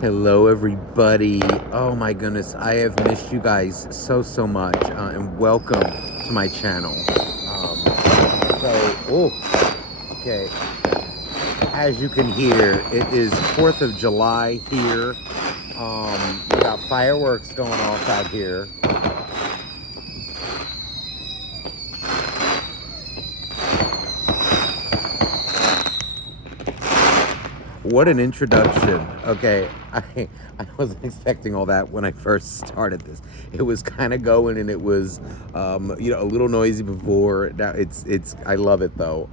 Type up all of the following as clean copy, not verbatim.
Hello, everybody. Oh my goodness, I have missed you guys so much, and welcome to my channel. Okay, as you can hear, it is 4th of July here. We got fireworks going off out here. What an introduction. Okay, I wasn't expecting all that when I first started this. It was kind of going, and it was a little noisy before. Now it's I love it though.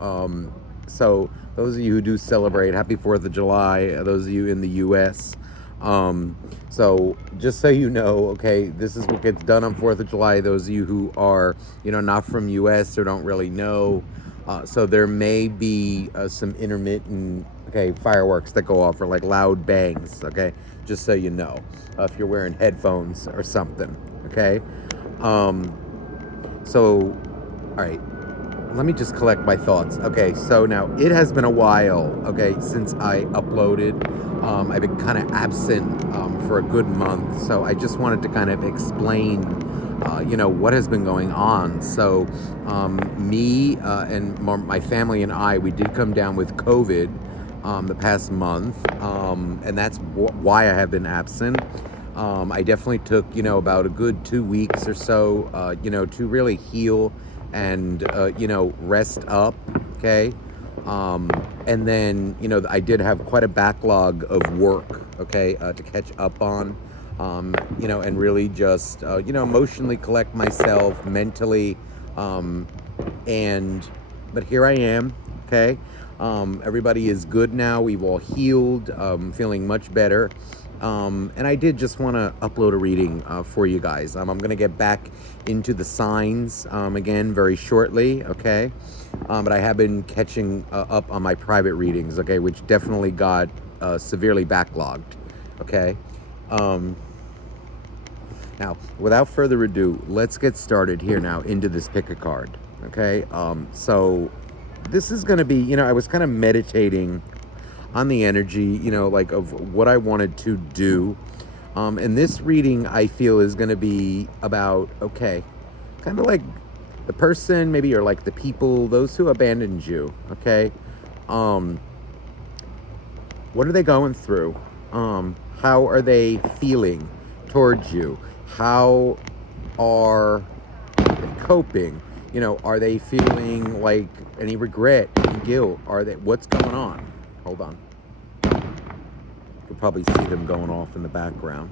So those of you who do celebrate, happy 4th of July. Those of you in the US. So just so you know, okay, this is what gets done on 4th of July. Those of you who are, not from US or don't really know, so there may be some intermittent, okay, fireworks that go off, or like loud bangs, okay, just so you know, if you're wearing headphones or something, okay. So, all right, let me just collect my thoughts. Okay, so now it has been a while, okay, since I uploaded. I've been kind of absent for a good month, so I just wanted to kind of explain, what has been going on. So, me and my family and we did come down with COVID the past month, and that's why I have been absent. I definitely took, about a good 2 weeks or so, to really heal and, rest up, okay? And then, I did have quite a backlog of work, okay, to catch up on, and really just, emotionally collect myself, mentally, but here I am, okay? Everybody is good now. We've all healed, feeling much better. And I did just want to upload a reading for you guys. I'm going to get back into the signs again very shortly, okay? But I have been catching up on my private readings, okay, which definitely got severely backlogged, okay? Now, without further ado, let's get started here now into this pick a card, okay? So this is going to be, I was kind of meditating on the energy, like of what I wanted to do. And this reading, I feel, is going to be about, okay, kind of like the person, maybe, or like the people, those who abandoned you, okay? What are they going through? How are they feeling towards you? How are they coping? Are they feeling like any regret, any guilt? What's going on? Hold on. You'll probably see them going off in the background.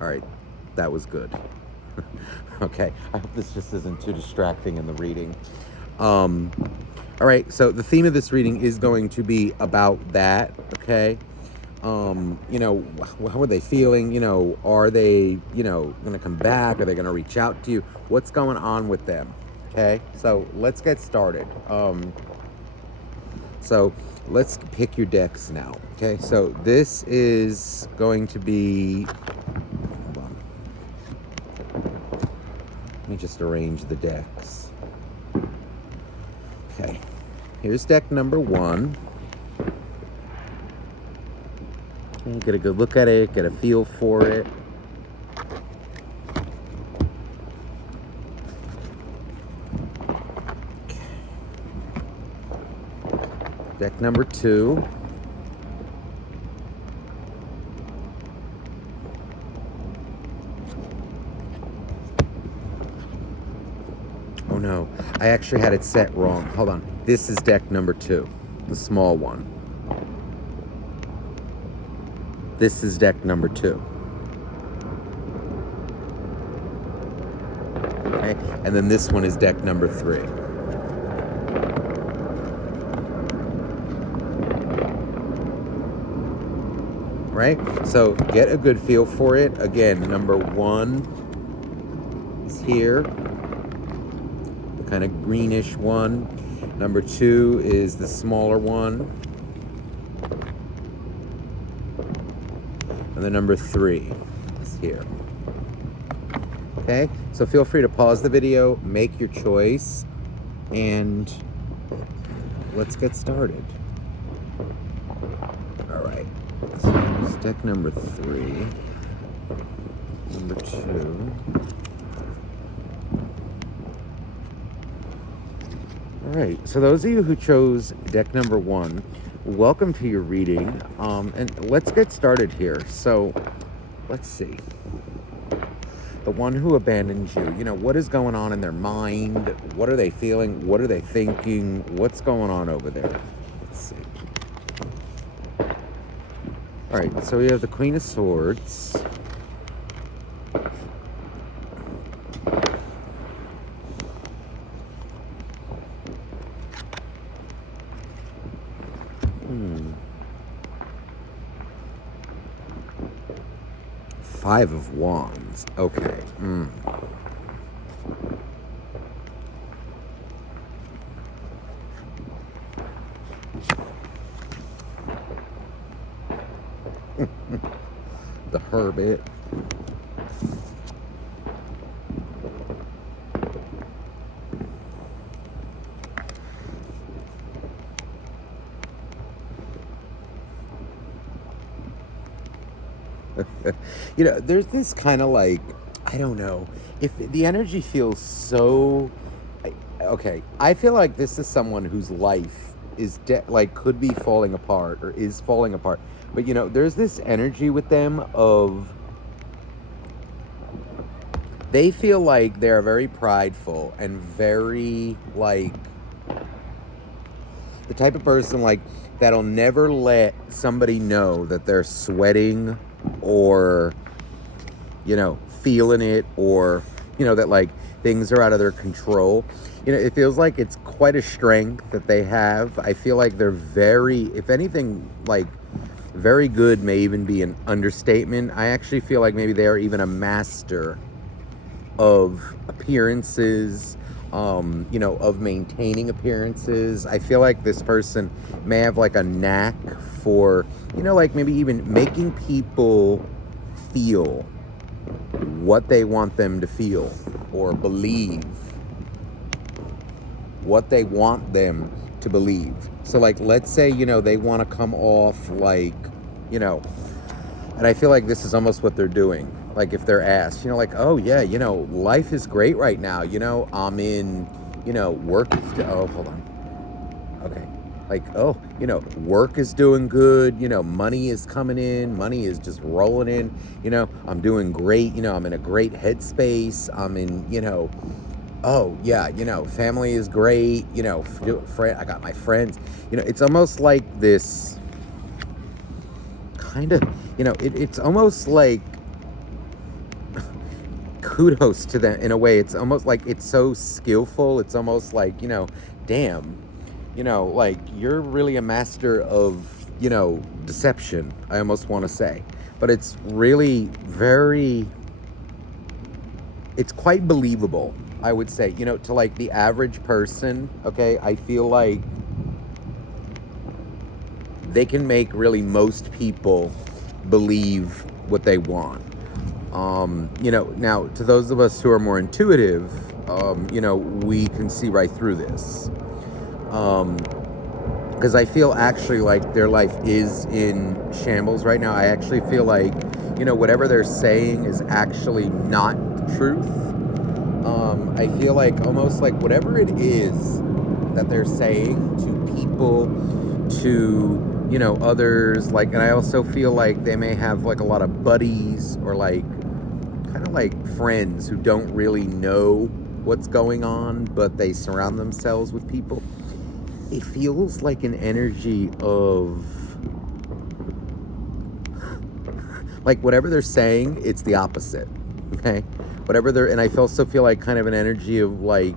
All right, that was good. Okay, I hope this just isn't too distracting in the reading. All right, so the theme of this reading is going to be about that, okay? How are they feeling? Are they, going to come back? Are they going to reach out to you? What's going on with them? Okay, so let's get started. So let's pick your decks now. Okay, so this is going to be, hold on. Let me just arrange the decks. Okay, here's deck number 1. Get a good look at it, get a feel for it. Deck number 2. Oh no, I actually had it set wrong. Hold on. This is deck number 2, the small one. This is deck number 2. Okay, and then this one is deck number 3. Right? So get a good feel for it. Again, number 1 is here, the kind of greenish one. Number 2 is the smaller one. And then number 3 is here. Okay, so feel free to pause the video, make your choice, and let's get started. All right, so here's deck number 3, number 2. All right, so those of you who chose deck number 1, welcome to your reading, and let's get started here. So let's see. The one who abandoned you, what is going on in their mind? What are they feeling? What are they thinking? What's going on over there? Let's see. All right, so we have the Queen of Swords. Five of Wands. Okay. The Hermit. There's this kind of like, I don't know, if the energy feels so, okay, I feel like this is someone whose life is could be falling apart or is falling apart. But there's this energy with them of, they feel like they're very prideful and very like the type of person like that'll never let somebody know that they're sweating or feeling it, or that like things are out of their control. It feels like it's quite a strength that they have. I feel like they're very, if anything, like very good may even be an understatement. I actually feel like maybe they are even a master of appearances, of maintaining appearances. I feel like this person may have like a knack for, like maybe even making people feel what they want them to feel, or believe what they want them to believe. So like, let's say, they want to come off like, and I feel like this is almost what they're doing. Like if they're asked, like, oh yeah, life is great right now. I'm in, work. Oh, hold on. Okay. Like, oh, work is doing good. Money is coming in. Money is just rolling in. I'm doing great. I'm in a great headspace. I'm in, oh yeah, family is great. I got my friends. It's almost like this kind of, it's almost like kudos to them in a way. It's almost like it's so skillful. It's almost like, damn, like you're really a master of, deception, I almost want to say. But it's really it's quite believable, I would say, to like the average person. Okay, I feel like they can make really most people believe what they want. Now to those of us who are more intuitive, we can see right through this. Because I feel actually like their life is in shambles right now. I actually feel like, whatever they're saying is actually not the truth. I feel like almost like whatever it is that they're saying to people, to others, like, and I also feel like they may have like a lot of buddies or like kind of like friends who don't really know what's going on, but they surround themselves with people. It feels like an energy of like whatever they're saying, it's the opposite. Okay, whatever they're, and I also feel like kind of an energy of like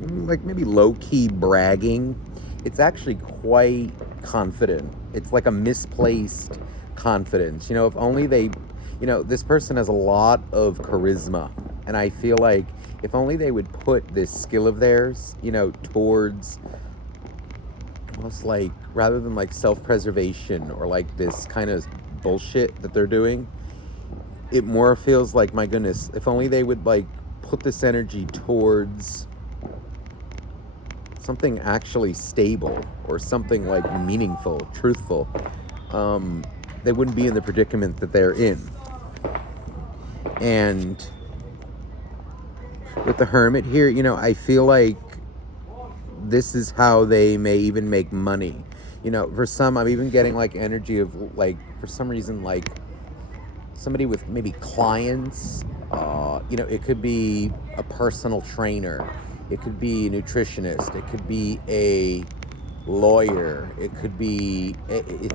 maybe low-key bragging. It's actually quite confident. It's like a misplaced confidence. If only they, this person has a lot of charisma, and I feel like if only they would put this skill of theirs, towards almost like, rather than like self-preservation or like this kind of bullshit that they're doing, it more feels like, my goodness, if only they would like put this energy towards something actually stable or something like meaningful, truthful, they wouldn't be in the predicament that they're in. And with the Hermit here, I feel like this is how they may even make money. For some, I'm even getting like energy of like, for some reason, like somebody with maybe clients. It could be a personal trainer. It could be a nutritionist. It could be a lawyer. It could be. It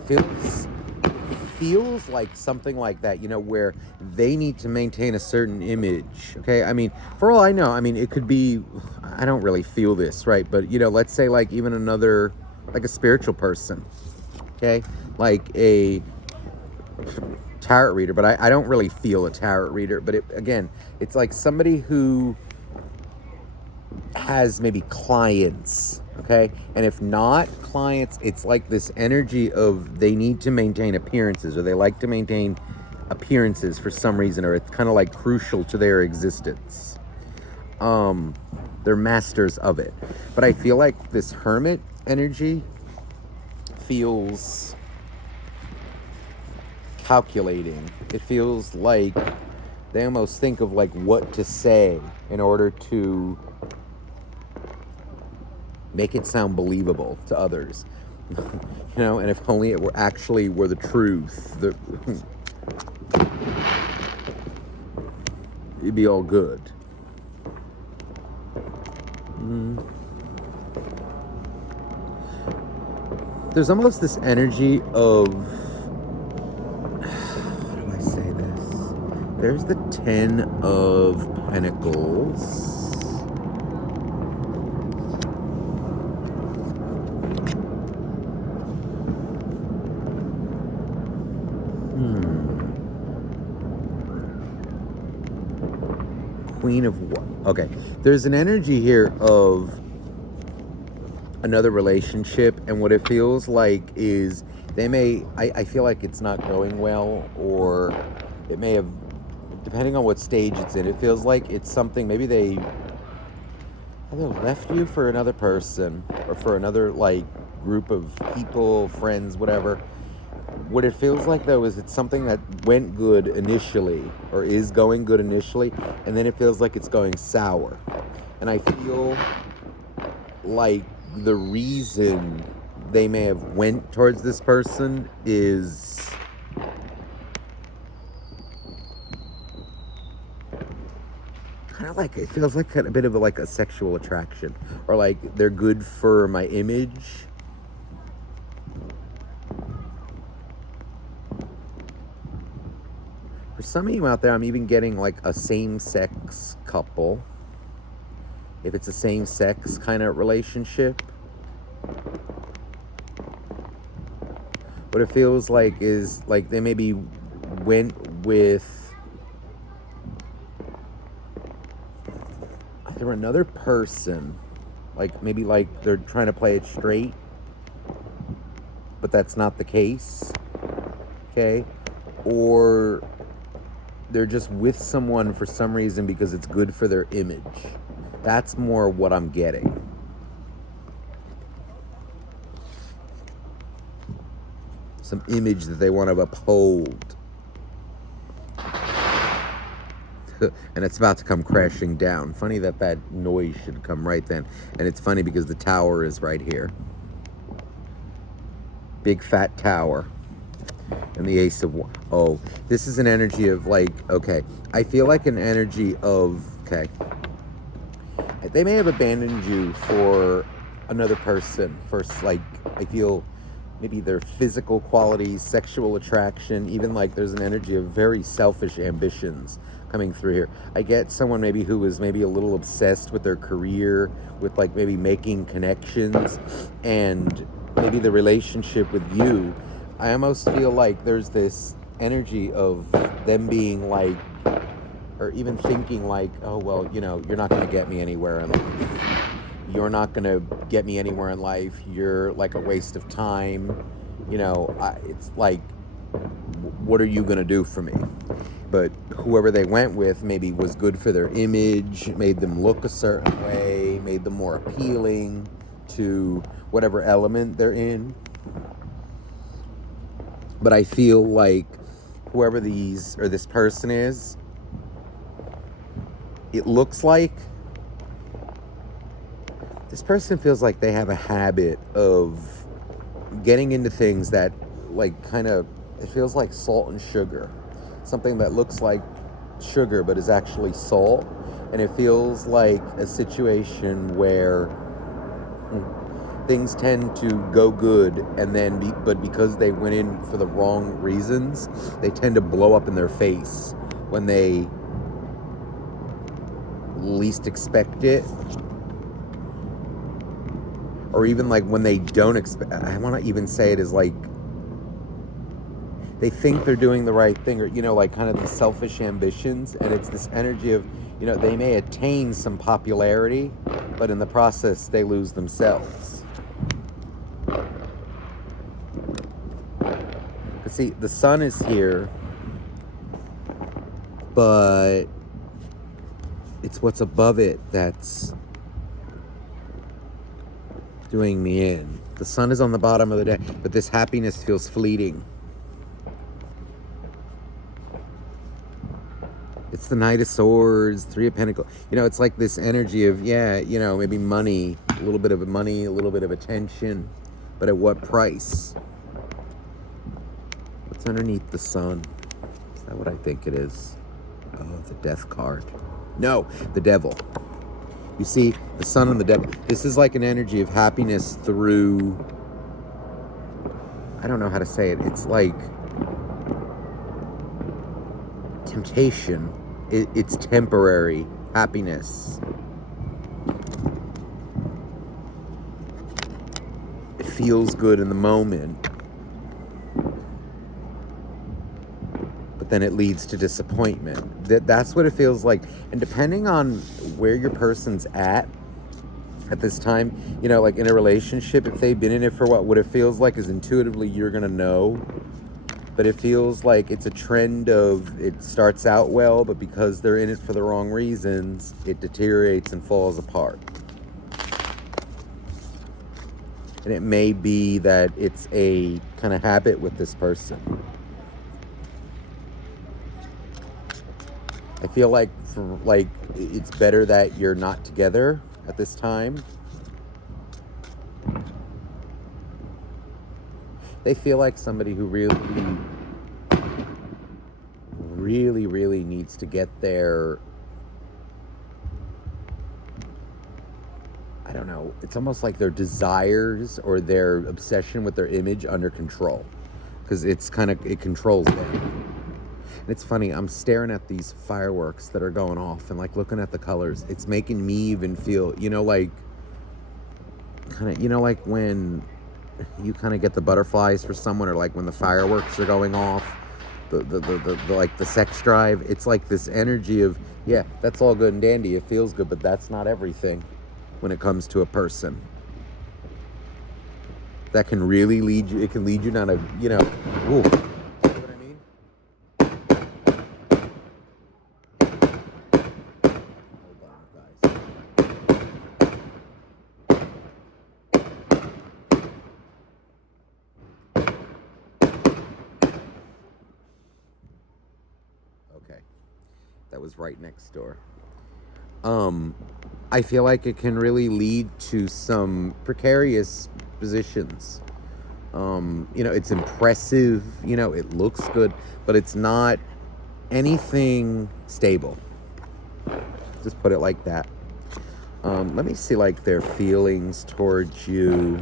feels like something like that. Where they need to maintain a certain image. Okay, I mean, for all I know, it could be. I don't really feel this, right? But let's say like even another, like a spiritual person. Okay, like a tarot reader, but I don't really feel a tarot reader. But it's like somebody who has maybe clients, okay? And if not clients, it's like this energy of they need to maintain appearances, or they like to maintain appearances for some reason, or it's kind of like crucial to their existence. They're masters of it. But I feel like this Hermit energy feels calculating. It feels like they almost think of like what to say in order to make it sound believable to others. And if only it were the truth, it'd be all good. There's almost this energy of, how do I say this? There's the 10 of Pentacles. Queen of okay, there's an energy here of another relationship, and what it feels like is I feel like it's not going well, or it may have, depending on what stage it's in, it feels like it's something, maybe they either left you for another person or for another like group of people, friends, whatever. What it feels like though is it's something that went good initially, or is going good initially, and then it feels like it's going sour. And I feel like the reason they may have went towards this person is kind of like, it feels like a bit of like a sexual attraction, or like they're good for my image. For some of you out there, I'm even getting like a same-sex couple. If it's a same-sex kind of relationship. What it feels like is like they maybe went with either another person, like maybe like they're trying to play it straight, but that's not the case, okay? Or they're just with someone for some reason because it's good for their image. That's more what I'm getting. Some image that they want to uphold. And it's about to come crashing down. Funny that noise should come right then. And it's funny because the tower is right here. Big fat tower. And the Ace of... Oh, this is an energy of like, okay. I feel like an energy of, okay. They may have abandoned you for another person. First, like, I feel maybe their physical qualities, sexual attraction, even like there's an energy of very selfish ambitions coming through here. I get someone maybe who is maybe a little obsessed with their career, with like maybe making connections, and maybe the relationship with you. I almost feel like there's this energy of them being like, or even thinking like, oh, well, you're not going to get me anywhere in life. You're not going to get me anywhere in life. You're like a waste of time. It's like, what are you going to do for me? but whoever they went with maybe was good for their image, made them look a certain way, made them more appealing to whatever element they're in. But I feel like whoever this person is, it looks like this person feels like they have a habit of getting into things that like kind of, it feels like salt and sugar. Something that looks like sugar but is actually salt. And it feels like a situation where things tend to go good, and then but because they went in for the wrong reasons, they tend to blow up in their face when they least expect it, or even like when they don't expect. I want to even say it as like they think they're doing the right thing, or like kind of these selfish ambitions, and it's this energy of they may attain some popularity, but in the process they lose themselves. See, the sun is here, but it's what's above it that's doing me in. The sun is on the bottom of the day, but this happiness feels fleeting. It's the Knight of Swords, Three of Pentacles. It's like this energy of, maybe money, a little bit of money, a little bit of attention, but at what price? What's underneath the sun? Is that what I think it is? Oh, the Death card. No, the Devil. You see, the sun and the devil. This is like an energy of happiness through, I don't know how to say it. It's like temptation. It's temporary happiness. It feels good in the moment, but then it leads to disappointment. That's what it feels like. And depending on where your person's at this time, like in a relationship, if they've been in it for what it feels like is intuitively you're gonna know. But it feels like it's a trend of, it starts out well, but because they're in it for the wrong reasons, it deteriorates and falls apart. And it may be that it's a kind of habit with this person. I feel like it's better that you're not together at this time. They feel like somebody who really needs to get their, I don't know, it's almost like their desires or their obsession with their image under control, because it controls them. And it's funny, I'm staring at these fireworks that are going off and like looking at the colors. It's making me even feel, like when you kind of get the butterflies for someone, or like when the fireworks are going off, the like the sex drive. It's like this energy of, yeah, that's all good and dandy, it feels good, but that's not everything when it comes to a person. That can really lead you, it can lead you down a, ooh. You know what I mean? Hold on, guys. Okay, that was right next door. I feel like it can really lead to some precarious positions. It's impressive, it looks good, but it's not anything stable. Just put it like that. Let me see like their feelings towards you.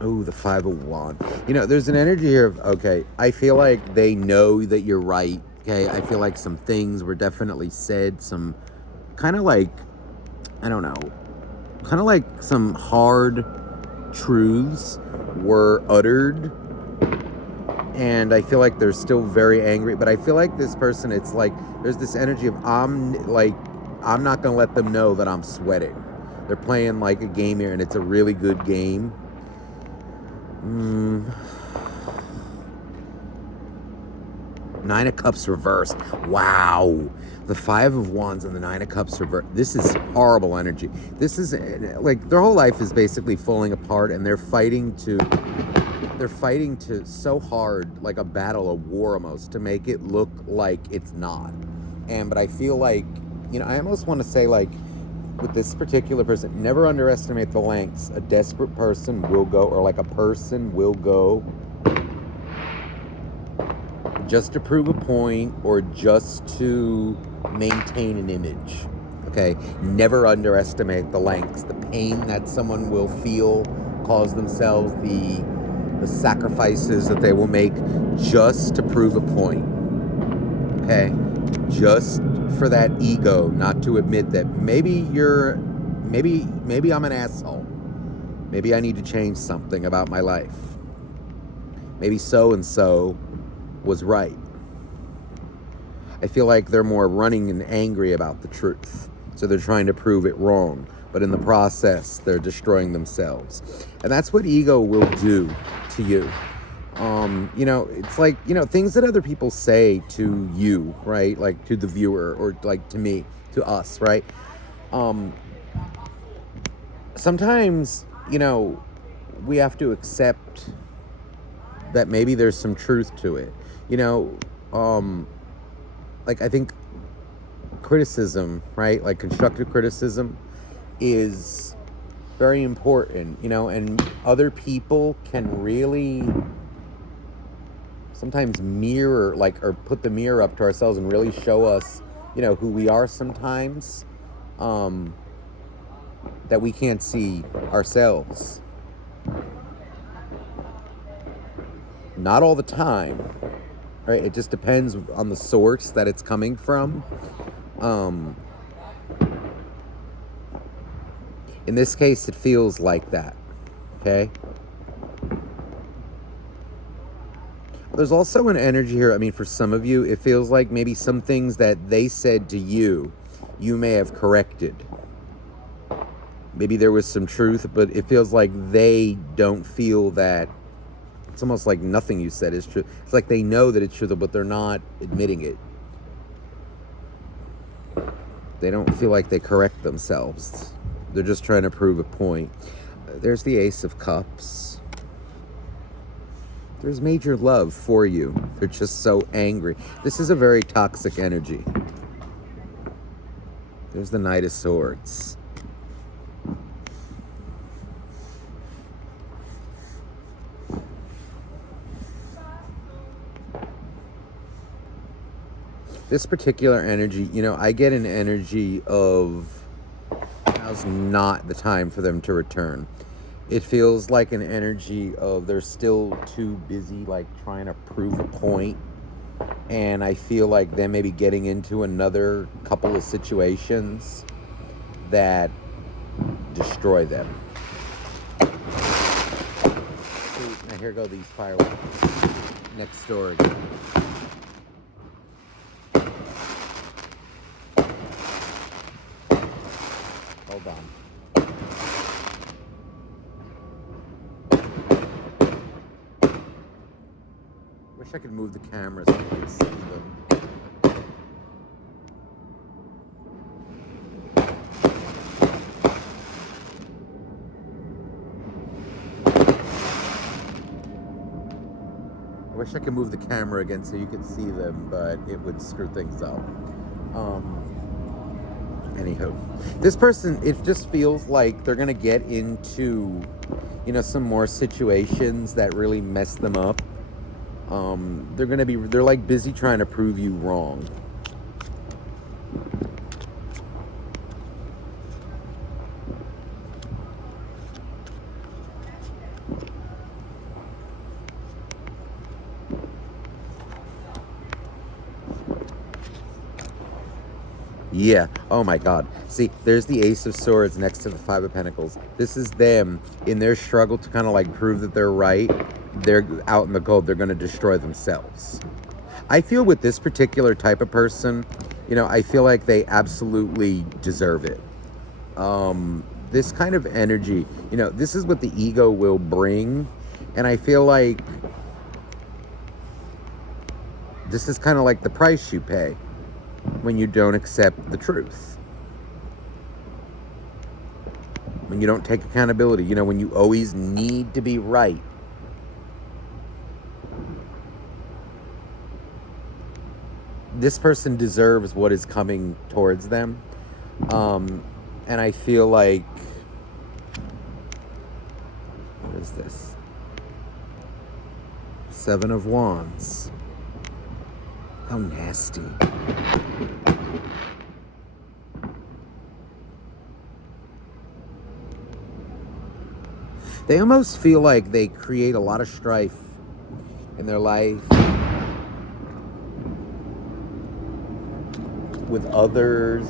The Five of Wands. There's an energy here of, okay, I feel like they know that you're right. Okay, I feel like some things were definitely said, some kind of like, I don't know, kind of like some hard truths were uttered. And I feel like they're still very angry, but I feel like this person, it's like, there's this energy of, I'm not gonna let them know that I'm sweating. They're playing like a game here, and it's a really good game. Nine of Cups reversed. Wow. The Five of Wands and the Nine of Cups reversed. This is horrible energy. This is like their whole life is basically falling apart, and they're fighting to so hard, like a battle, a war almost, to make it look like it's not. But I feel like, I almost want to say, like, with this particular person, never underestimate the lengths a desperate person will go, or like a person will go, just to prove a point or just to maintain an image. Okay? Never underestimate the lengths, the pain that someone will feel, cause themselves, the sacrifices that they will make just to prove a point. Okay? Just for that ego, not to admit that maybe I'm an asshole. Maybe I need to change something about my life. Maybe so and so was right. I feel like they're more running and angry about the truth. So they're trying to prove it wrong. But in the process, they're destroying themselves. And that's what ego will do to you. It's like, things that other people say to you, right? Like to the viewer, or like to me, to us, right? Sometimes, we have to accept that maybe there's some truth to it. Like, I think criticism, right? Like constructive criticism is very important, and other people can really sometimes mirror, like, or put the mirror up to ourselves and really show us, who we are sometimes, that we can't see ourselves. Not all the time, right? It just depends on the source that it's coming from. In this case, it feels like that, okay? There's also an energy here. I mean, for some of you, it feels like maybe some things that they said to you, you may have corrected. Maybe there was some truth, but it feels like they don't feel that. It's almost like nothing you said is true. It's like they know that it's true, but they're not admitting it. They don't feel like they correct themselves. They're just trying to prove a point. There's the Ace of Cups. There's major love for you. They're just so angry. This is a very toxic energy. There's the Knight of Swords. This particular energy, I get an energy of now's not the time for them to return. It feels like an energy of they're still too busy, like trying to prove a point. And I feel like they may be getting into another couple of situations that destroy them. See, now here go these fireworks next door again. Hold on. Wish I could move the camera so you could see them. I wish I could move the camera again so you could see them, but it would screw things up. Anywho, this person, it just feels like they're gonna get into, some more situations that really mess them up. They're like busy trying to prove you wrong. Yeah. Oh my God. See, there's the Ace of Swords next to the Five of Pentacles. This is them in their struggle to kind of like prove that they're right. They're out in the cold. They're going to destroy themselves. I feel with this particular type of person, I feel like they absolutely deserve it. This kind of energy, this is what the ego will bring. And I feel like This is kind of like the price you pay when you don't accept the truth. When you don't take accountability, you know, when you always need to be right. This person deserves what is coming towards them. And I feel like, what is this? Seven of Wands. How nasty. They almost feel like they create a lot of strife in their life with others.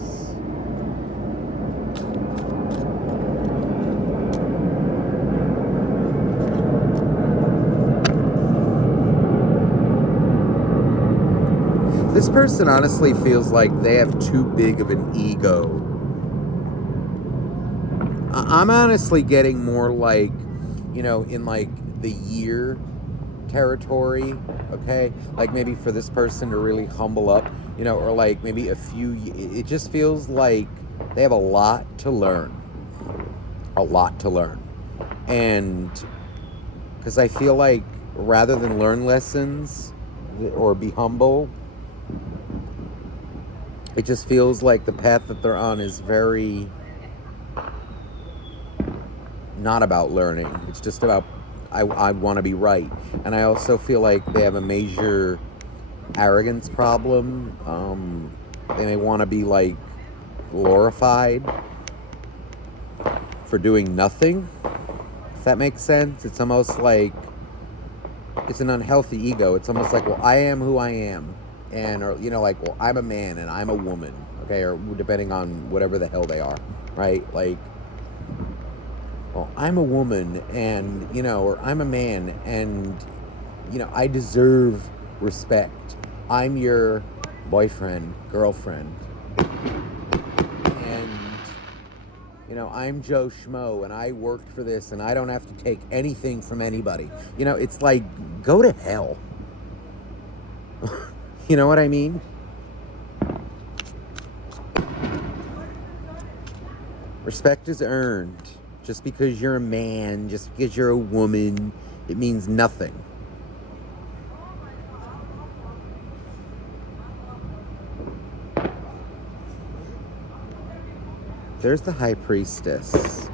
This person honestly feels like they have too big of an ego. I'm honestly getting more like, you know, in like the year territory, okay? Like maybe for this person to really humble up, you know, or like maybe it just feels like they have a lot to learn. A lot to learn. And because I feel like rather than learn lessons or be humble, it just feels like the path that they're on is very not about learning. It's just about, I want to be right. And I also feel like they have a major arrogance problem. They may want to be like glorified for doing nothing, if that makes sense. It's almost like it's an unhealthy ego. It's almost like, well, I am who I am. And, or, you know, like, well, I'm a man and I'm a woman, okay? Or depending on whatever the hell they are, right? Like, well, I'm a woman and, you know, or I'm a man and, you know, I deserve respect. I'm your boyfriend, girlfriend. And, you know, I'm Joe Schmo and I worked for this and I don't have to take anything from anybody. You know, it's like, go to hell. You know what I mean? Respect is earned. Just because you're a man, just because you're a woman, it means nothing. There's the High Priestess.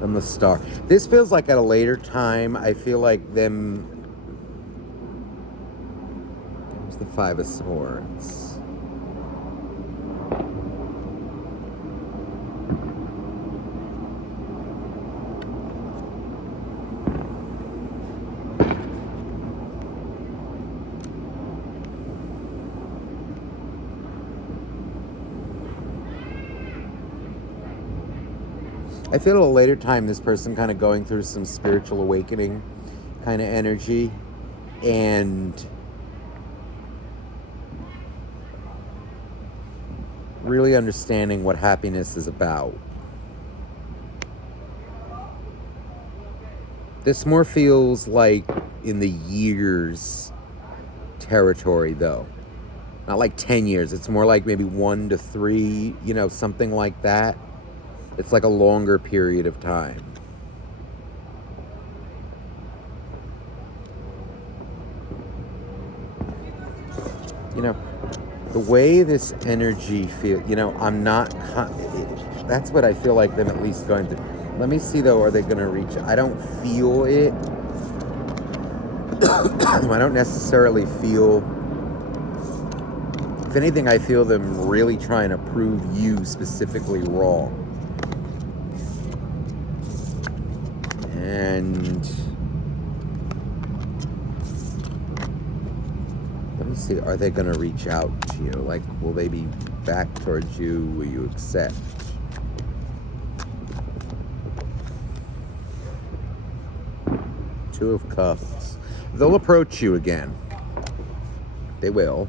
And the Star. This feels like at a later time, I feel like them... There's the Five of Swords. I feel at a later time this person kind of going through some spiritual awakening kind of energy and really understanding what happiness is about. This more feels like in the years territory though. Not like 10 years. It's more like maybe 1 to 3, you know, something like that. It's like a longer period of time. You know, the way this energy feels, you know, I'm not, that's what I feel like them at least going through. Let me see though, are they going to reach? I don't feel it. I don't necessarily feel, if anything, I feel them really trying to prove you specifically wrong. And let me see, are they going to reach out to you? Like, will they be back towards you? Will you accept? Two of Cups. They'll approach you again. They will.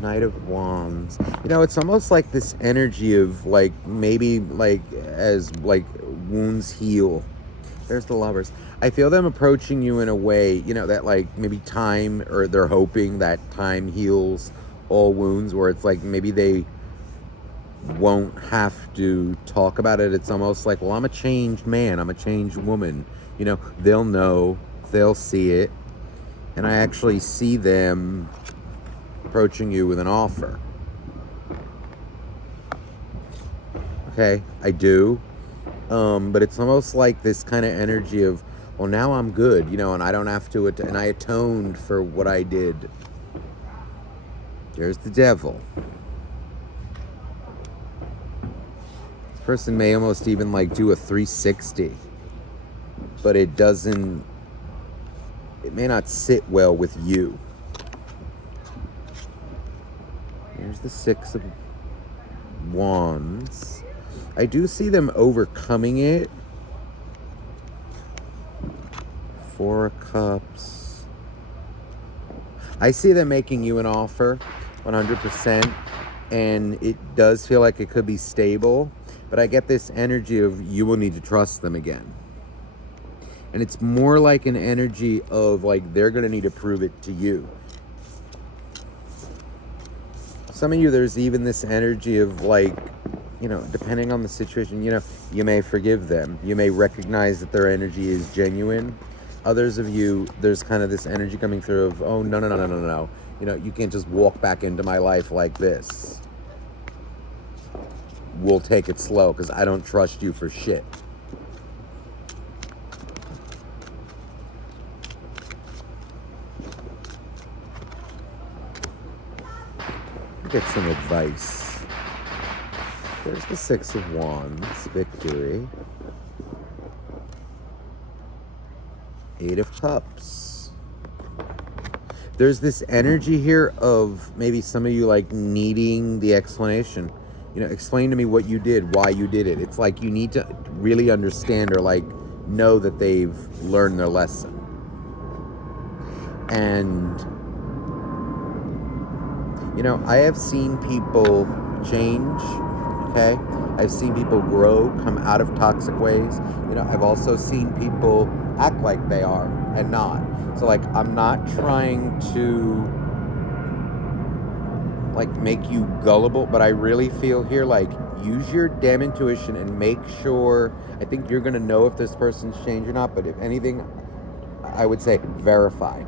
Knight of Wands. You know, it's almost like this energy of like maybe like as like wounds heal. There's the Lovers. I feel them approaching you in a way, you know, that like maybe time, or they're hoping that time heals all wounds, where it's like maybe they won't have to talk about it. It's almost like, well, I'm a changed man, I'm a changed woman. You know, they'll know, they'll see it. And I actually see them approaching you with an offer. Okay, I do. But it's almost like this kind of energy of, well, now I'm good, you know, and I don't have to, and I atoned for what I did. There's the Devil. This person may almost even like do a 360, but it may not sit well with you. Here's the Six of Wands. I do see them overcoming it. Four of Cups. I see them making you an offer, 100%, and it does feel like it could be stable, but I get this energy of you will need to trust them again. And it's more like an energy of like they're going to need to prove it to you. Some of you, there's even this energy of like, you know, depending on the situation, you know, you may forgive them. You may recognize that their energy is genuine. Others of you, there's kind of this energy coming through of, oh, no. You know, you can't just walk back into my life like this. We'll take it slow because I don't trust you for shit. Get some advice. There's the Six of Wands, Victory. Eight of Cups. There's this energy here of maybe some of you like needing the explanation. You know, explain to me what you did, why you did it. It's like you need to really understand or like know that they've learned their lesson. And you know, I have seen people change, okay? I've seen people grow, come out of toxic ways. You know, I've also seen people act like they are and not. So, like, I'm not trying to, like, make you gullible, but I really feel here, like, use your damn intuition and make sure, I think you're going to know if this person's changed or not, but if anything, I would say verify.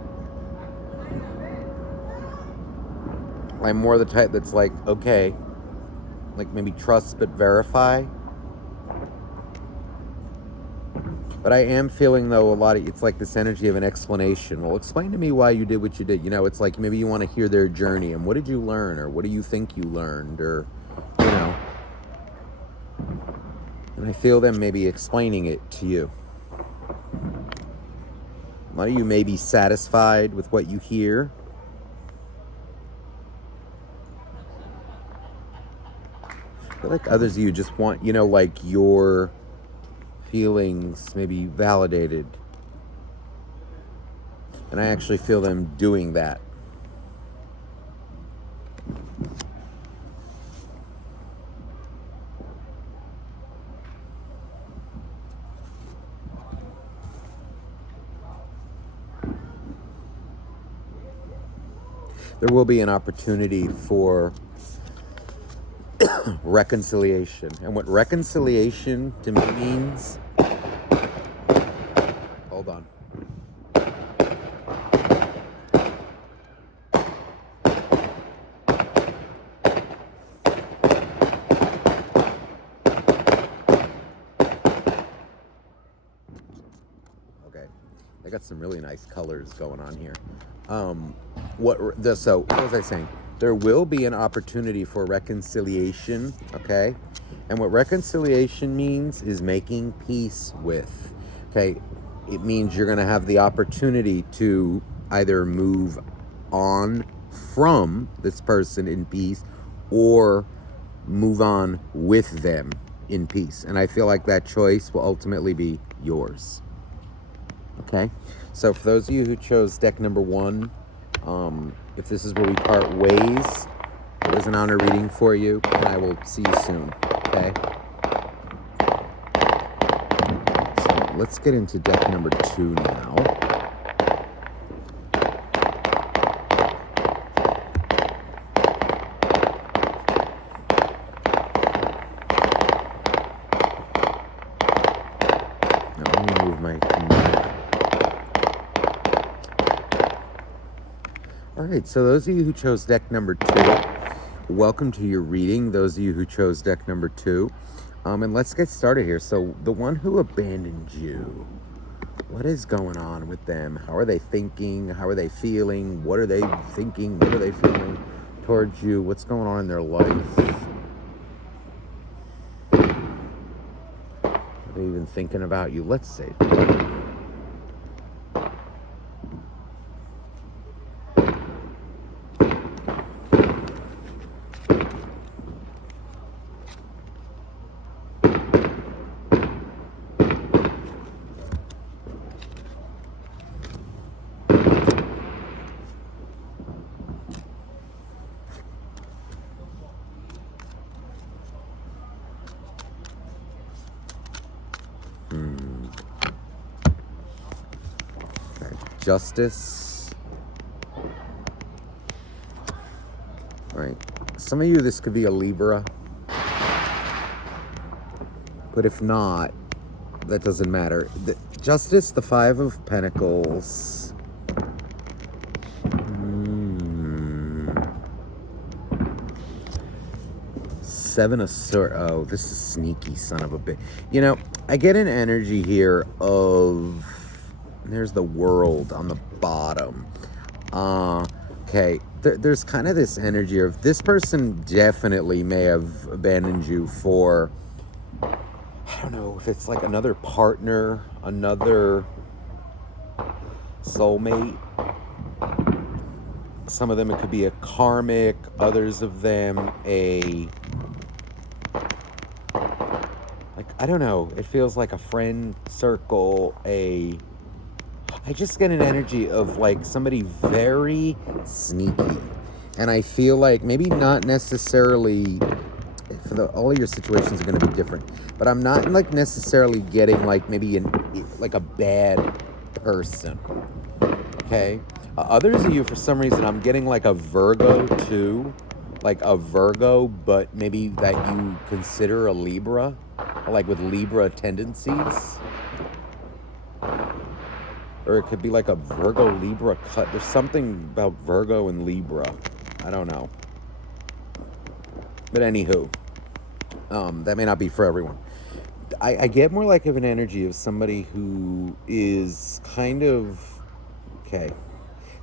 I'm more the type that's like, okay, like maybe trust but verify. But I am feeling though it's like this energy of an explanation. Well, explain to me why you did what you did. You know, it's like maybe you want to hear their journey and what did you learn, or what do you think you learned, or, you know. And I feel them maybe explaining it to you. A lot of you may be satisfied with what you hear. I feel like others of you just want, you know, like your feelings maybe validated. And I actually feel them doing that. There will be an opportunity for reconciliation. And what reconciliation to me means, hold on. Okay, they got some really nice colors going on here. So what was I saying? There will be an opportunity for reconciliation, okay? And what reconciliation means is making peace with, okay? It means you're going to have the opportunity to either move on from this person in peace or move on with them in peace. And I feel like that choice will ultimately be yours, okay? So for those of you who chose deck number 1, if this is where we part ways, It was an honor reading for you, and I will see you soon, okay? So let's get into deck number 2 now. Now let me move my... All right, so those of you who chose deck number 2, welcome to your reading. Those of you who chose deck number 2, and let's get started here. So the one who abandoned you, what is going on with them? How are they thinking? How are they feeling? What are they thinking? What are they feeling towards you? What's going on in their life? Are they even thinking about you? Let's see. Okay. Justice. All right. Some of you, this could be a Libra. But if not, that doesn't matter. Justice, the 5 of Pentacles. Seven of Swords. Oh, this is sneaky, son of a bitch. You know, I get an energy here of... There's the World on the bottom. Okay, there's kind of this energy of this person definitely may have abandoned you for... I don't know if it's like another partner, another soulmate. Some of them, it could be a karmic. Others of them, I don't know. It feels like a friend circle, I just get an energy of like somebody very sneaky. And I feel like maybe not necessarily, all of your situations are going to be different, but I'm not like necessarily getting like maybe like a bad person. Okay. Others of you, for some reason, I'm getting like a Virgo too. Like a Virgo, but maybe that you consider a Libra, like with Libra tendencies. Or it could be like a Virgo Libra cut. There's something about Virgo and Libra. I don't know. But anywho, that may not be for everyone. I get more like of an energy of somebody who is kind of, okay,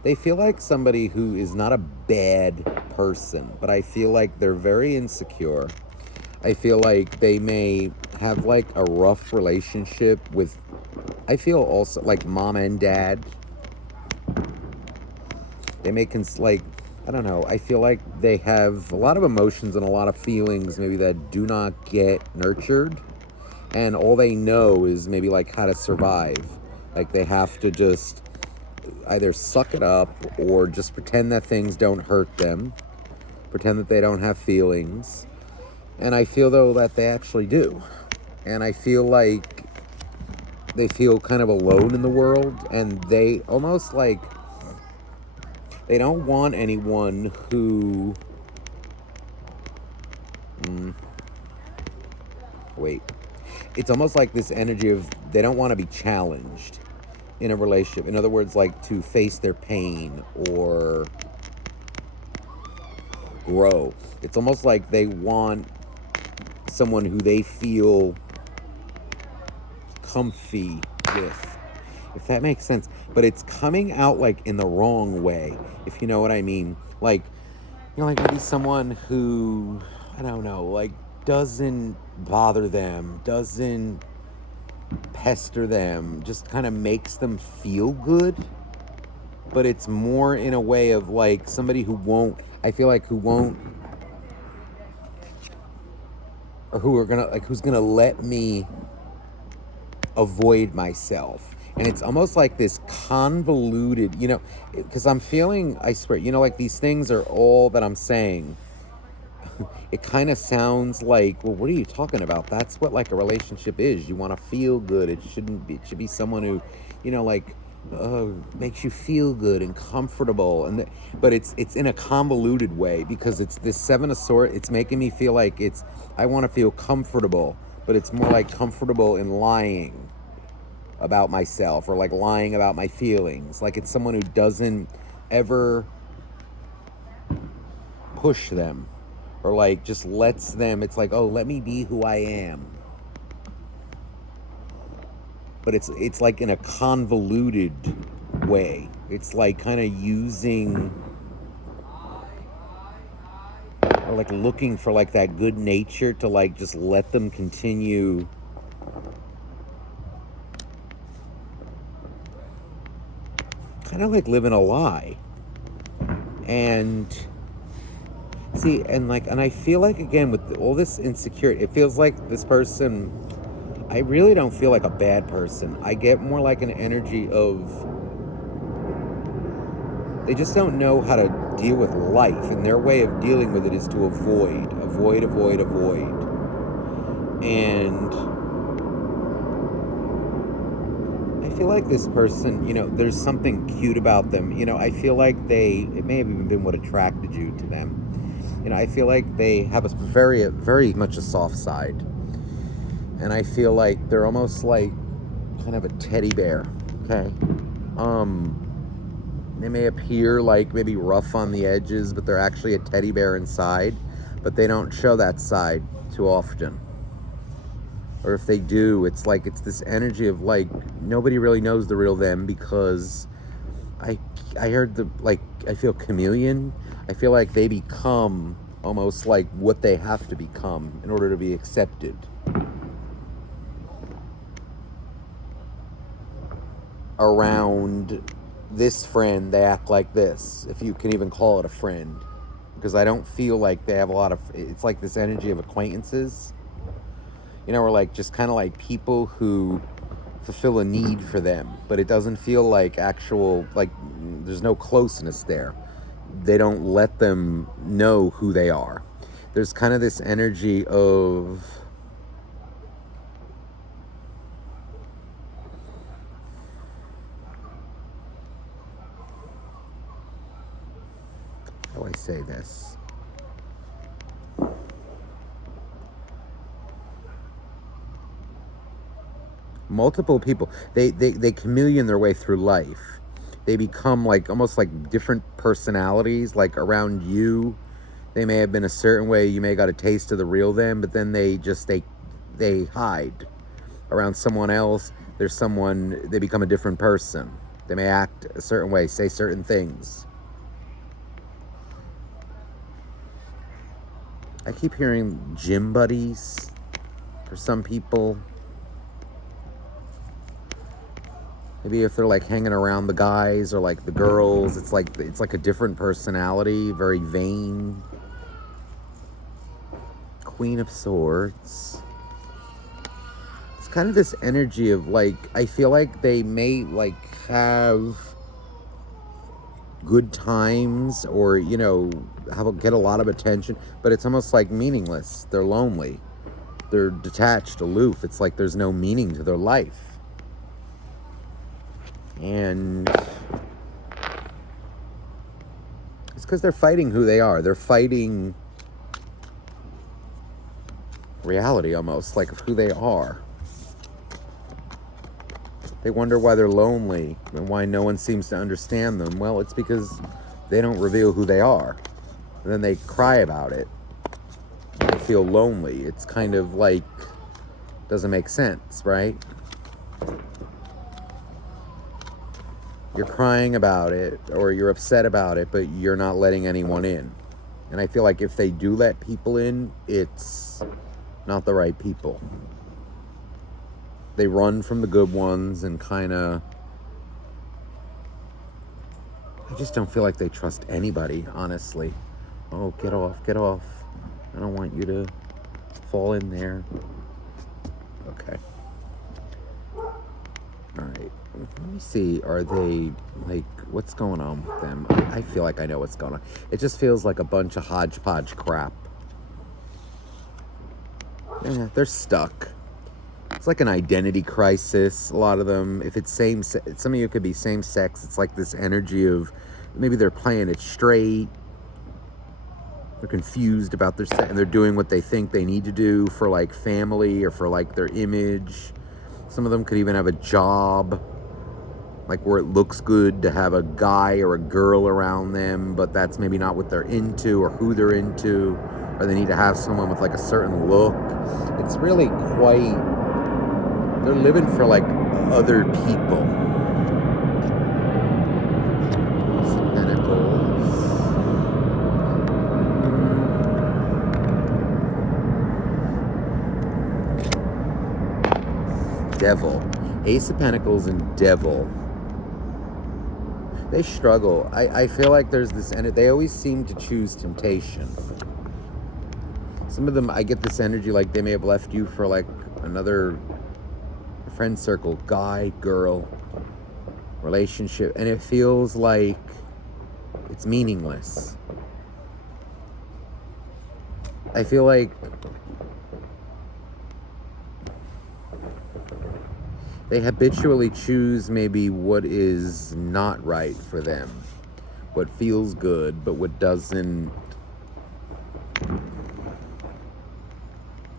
they feel like somebody who is not a bad person, but I feel like they're very insecure. I feel like they may have like a rough relationship with, I feel also like mom and dad. They may like, I don't know, I feel like they have a lot of emotions and a lot of feelings maybe that do not get nurtured. And all they know is maybe like how to survive. Like they have to just either suck it up or just pretend that things don't hurt them. Pretend that they don't have feelings. And I feel though that they actually do. And I feel like they feel kind of alone in the world, and they almost like, they don't want anyone who, wait, it's almost like this energy of they don't want to be challenged in a relationship. In other words, like to face their pain or grow. It's almost like they want someone who they feel comfy with, if that makes sense. But it's coming out like in the wrong way, if you know what I mean. Like, you know, like maybe someone who, I don't know, like doesn't bother them, doesn't pester them, just kind of makes them feel good. But it's more in a way of like somebody who won't, I feel like who won't, or who are gonna, like who's gonna let me avoid myself. And it's almost like this convoluted, you know, because I'm feeling, I swear, you know, like these things are all that I'm saying it kind of sounds like, well, what are you talking about? That's what like a relationship is. You want to feel good. It shouldn't be. It should be someone who, like, makes you feel good and comfortable. But it's in a convoluted way because it's this Seven of Swords. It's making me feel like I want to feel comfortable, but it's more like comfortable in lying about myself or like lying about my feelings. Like it's someone who doesn't ever push them or like just lets them. It's like, oh, let me be who I am. But it's like in a convoluted way. It's like kind of using or like looking for like that good nature to like just let them continue kind of like living a lie. And see, and I feel like, again, with all this insecurity, it feels like this person, I really don't feel like a bad person. I get more like an energy of they just don't know how to deal with life, and their way of dealing with it is to avoid. And I feel like this person, there's something cute about them. I feel like it may have even been what attracted you to them. I feel like they have a very, very much a soft side. And I feel like they're almost like kind of a teddy bear, okay? They may appear like maybe rough on the edges, but they're actually a teddy bear inside. But they don't show that side too often. Or if they do, it's this energy of like nobody really knows the real them because I heard I feel chameleon. I feel like they become almost like what they have to become in order to be accepted. Around this friend, they act like this, if you can even call it a friend, because I don't feel like they have a lot of, it's like this energy of acquaintances, or like just kind of like people who fulfill a need for them, but it doesn't feel like actual, like there's no closeness there. They don't let them know who they are. There's kind of this energy of how do I say this? Multiple people, they chameleon their way through life. They become like almost like different personalities. Like around you, they may have been a certain way. You may have got a taste of the real them, but then they hide. Around someone else, they become a different person. They may act a certain way, say certain things. I keep hearing gym buddies for some people. Maybe if they're like hanging around the guys or like the girls, it's like a different personality, very vain. Queen of Swords. It's kind of this energy of like, I feel like they may like have good times or, get a lot of attention, but it's almost like meaningless. They're lonely. They're detached, aloof. It's like there's no meaning to their life. And it's because they're fighting who they are. They're fighting reality almost, like of who they are. They wonder why they're lonely and why no one seems to understand them. Well, it's because they don't reveal who they are. And then they cry about it. They feel lonely. It's kind of like, doesn't make sense, right? You're crying about it or you're upset about it, but you're not letting anyone in. And I feel like if they do let people in, it's not the right people. They run from the good ones and kind of, I just don't feel like they trust anybody, honestly. Oh, get off. I don't want you to fall in there. Okay. All right. Let me see. Are they, like, what's going on with them? I feel like I know what's going on. It just feels like a bunch of hodgepodge crap. they're stuck. It's like an identity crisis. A lot of them, if it's some of you could be same sex. It's like this energy of maybe they're playing it straight. They're confused about their sex, and they're doing what they think they need to do for like family or for like their image. Some of them could even have a job, like where it looks good to have a guy or a girl around them, but that's maybe not what they're into or who they're into, or they need to have someone with like a certain look. It's really quite, they're living for like other people. Devil. Ace of Pentacles and Devil. They struggle. I feel like there's this, and they always seem to choose temptation. Some of them, I get this energy like they may have left you for like another friend circle, guy, girl, relationship, and it feels like it's meaningless. I feel like they habitually choose maybe what is not right for them, what feels good, but what doesn't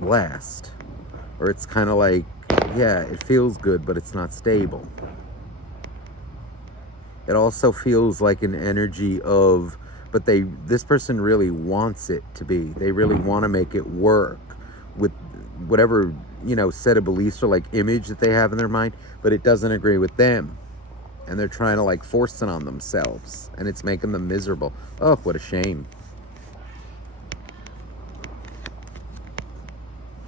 last. Or it's kind of like, yeah, it feels good, but it's not stable. It also feels like an energy of, but this person really wants it to be. They really want to make it work with whatever, set of beliefs or like image that they have in their mind, but it doesn't agree with them. And they're trying to like force it on themselves, and it's making them miserable. Oh, what a shame.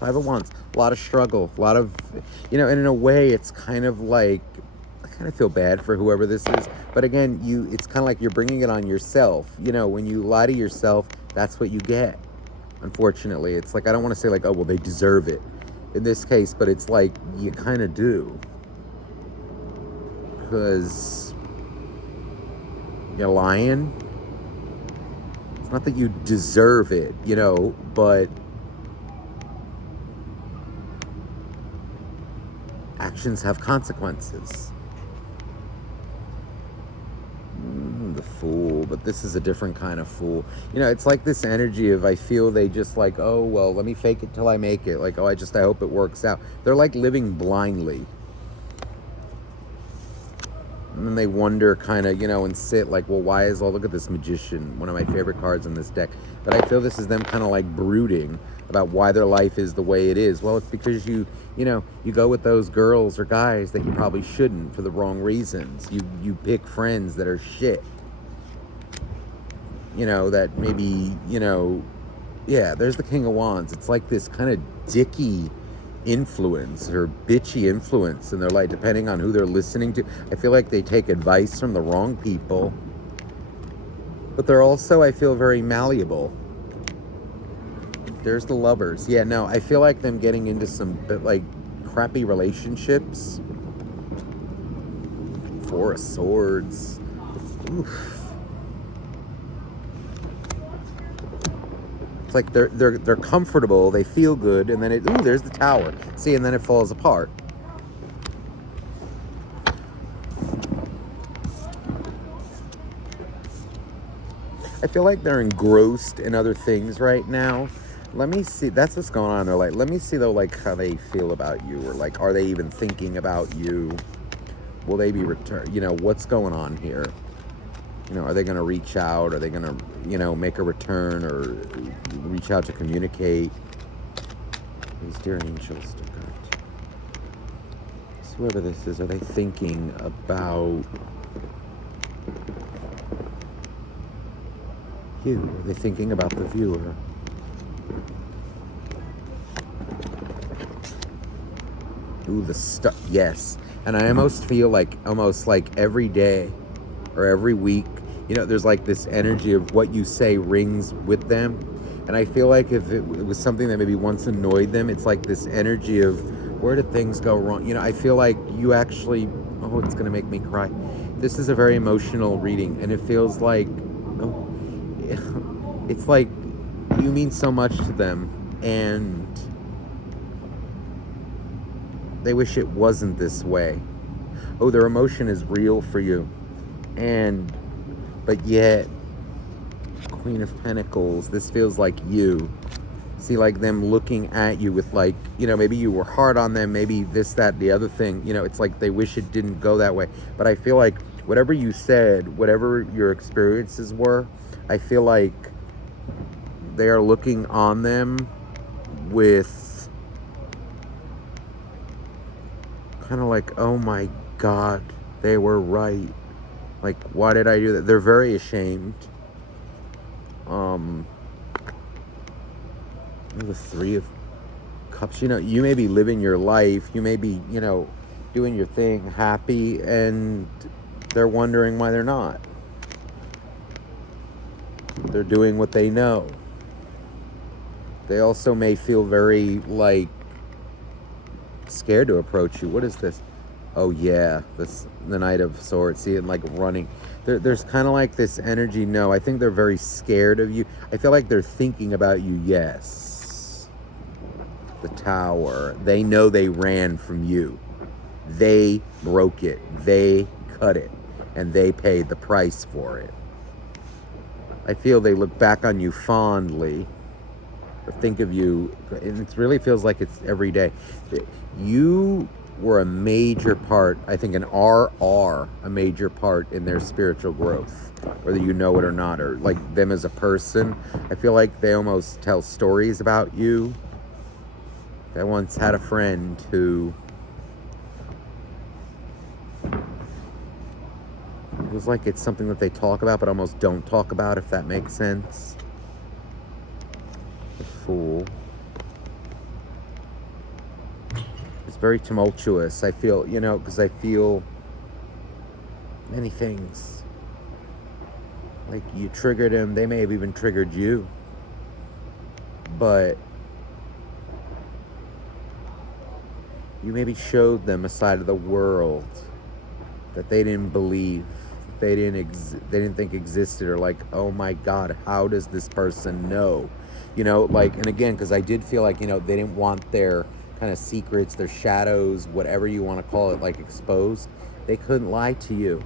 Five of Wands, a lot of struggle, a lot of, and in a way it's kind of like, I kind of feel bad for whoever this is, but again, it's kind of like you're bringing it on yourself. When you lie to yourself, that's what you get. Unfortunately, it's like, I don't want to say like, oh, well, they deserve it in this case, but it's like, you kind of do. Because you're lying. It's not that you deserve it, but actions have consequences. The Fool, but this is a different kind of fool. It's like this energy of, I feel they just like, oh, well, let me fake it till I make it. Like, oh, I hope it works out. They're like living blindly. And then they wonder kind of, and sit like, well, why is look at this Magician, one of my favorite cards in this deck. But I feel this is them kind of like brooding about why their life is the way it is. Well, it's because you go with those girls or guys that you probably shouldn't for the wrong reasons. You pick friends that are shit. That maybe, yeah, there's the King of Wands. It's like this kind of dicky influence or bitchy influence in their life, depending on who they're listening to. I feel like they take advice from the wrong people, but they're also, I feel, very malleable. There's the Lovers. Yeah, no, I feel like them getting into some like crappy relationships. Four of Swords. Oof. It's like they're comfortable, they feel good, and then there's the Tower. See, and then it falls apart. I feel like they're engrossed in other things right now. Let me see. That's what's going on. They're like, let me see though, like how they feel about you, or like, are they even thinking about you? Will they be what's going on here? Are they going to reach out? Are they going to, make a return or reach out to communicate? These dear angels, dear God. So whoever this is, are they thinking about you? Are they thinking about the viewer? Ooh, the stuff. Yes. And I almost feel like, every day or every week, there's like this energy of what you say rings with them. And I feel like if it was something that maybe once annoyed them, it's like this energy of, where did things go wrong? I feel like you actually, oh, it's going to make me cry. This is a very emotional reading, and it feels like, it's like you mean so much to them, and they wish it wasn't this way. Oh, their emotion is real for you. And, but yet, Queen of Pentacles, this feels like you. See, like them looking at you with like, maybe you were hard on them, maybe this, that, the other thing. It's like they wish it didn't go that way. But I feel like whatever you said, whatever your experiences were, I feel like they are looking on them with kind of like, oh my God, they were right. Like, why did I do that? They're very ashamed. The Three of Cups, you may be living your life, you may be, doing your thing happy, and they're wondering why they're not. They're doing what they know. They also may feel very, like, scared to approach you. What is this? Oh, yeah, this the Knight of Swords. See it, like, running. There's kind of like this energy. No, I think they're very scared of you. I feel like they're thinking about you, yes. The Tower. They know they ran from you. They broke it. They cut it. And they paid the price for it. I feel they look back on you fondly. Or think of you. And it really feels like it's every day. You were a major part, I think an are a major part in their spiritual growth. Whether you know it or not. Or like them as a person. I feel like they almost tell stories about you. I once had a friend who it was like it's something that they talk about but almost don't talk about, if that makes sense. The Fool. It's very tumultuous. I feel, because I feel many things. Like you triggered him, they may have even triggered you. But you maybe showed them a side of the world that they didn't believe, they didn't think existed, or like, oh my God, how does this person know? Like, and again, because I did feel like, they didn't want their kind of secrets, their shadows, whatever you want to call it, like exposed. They couldn't lie to you.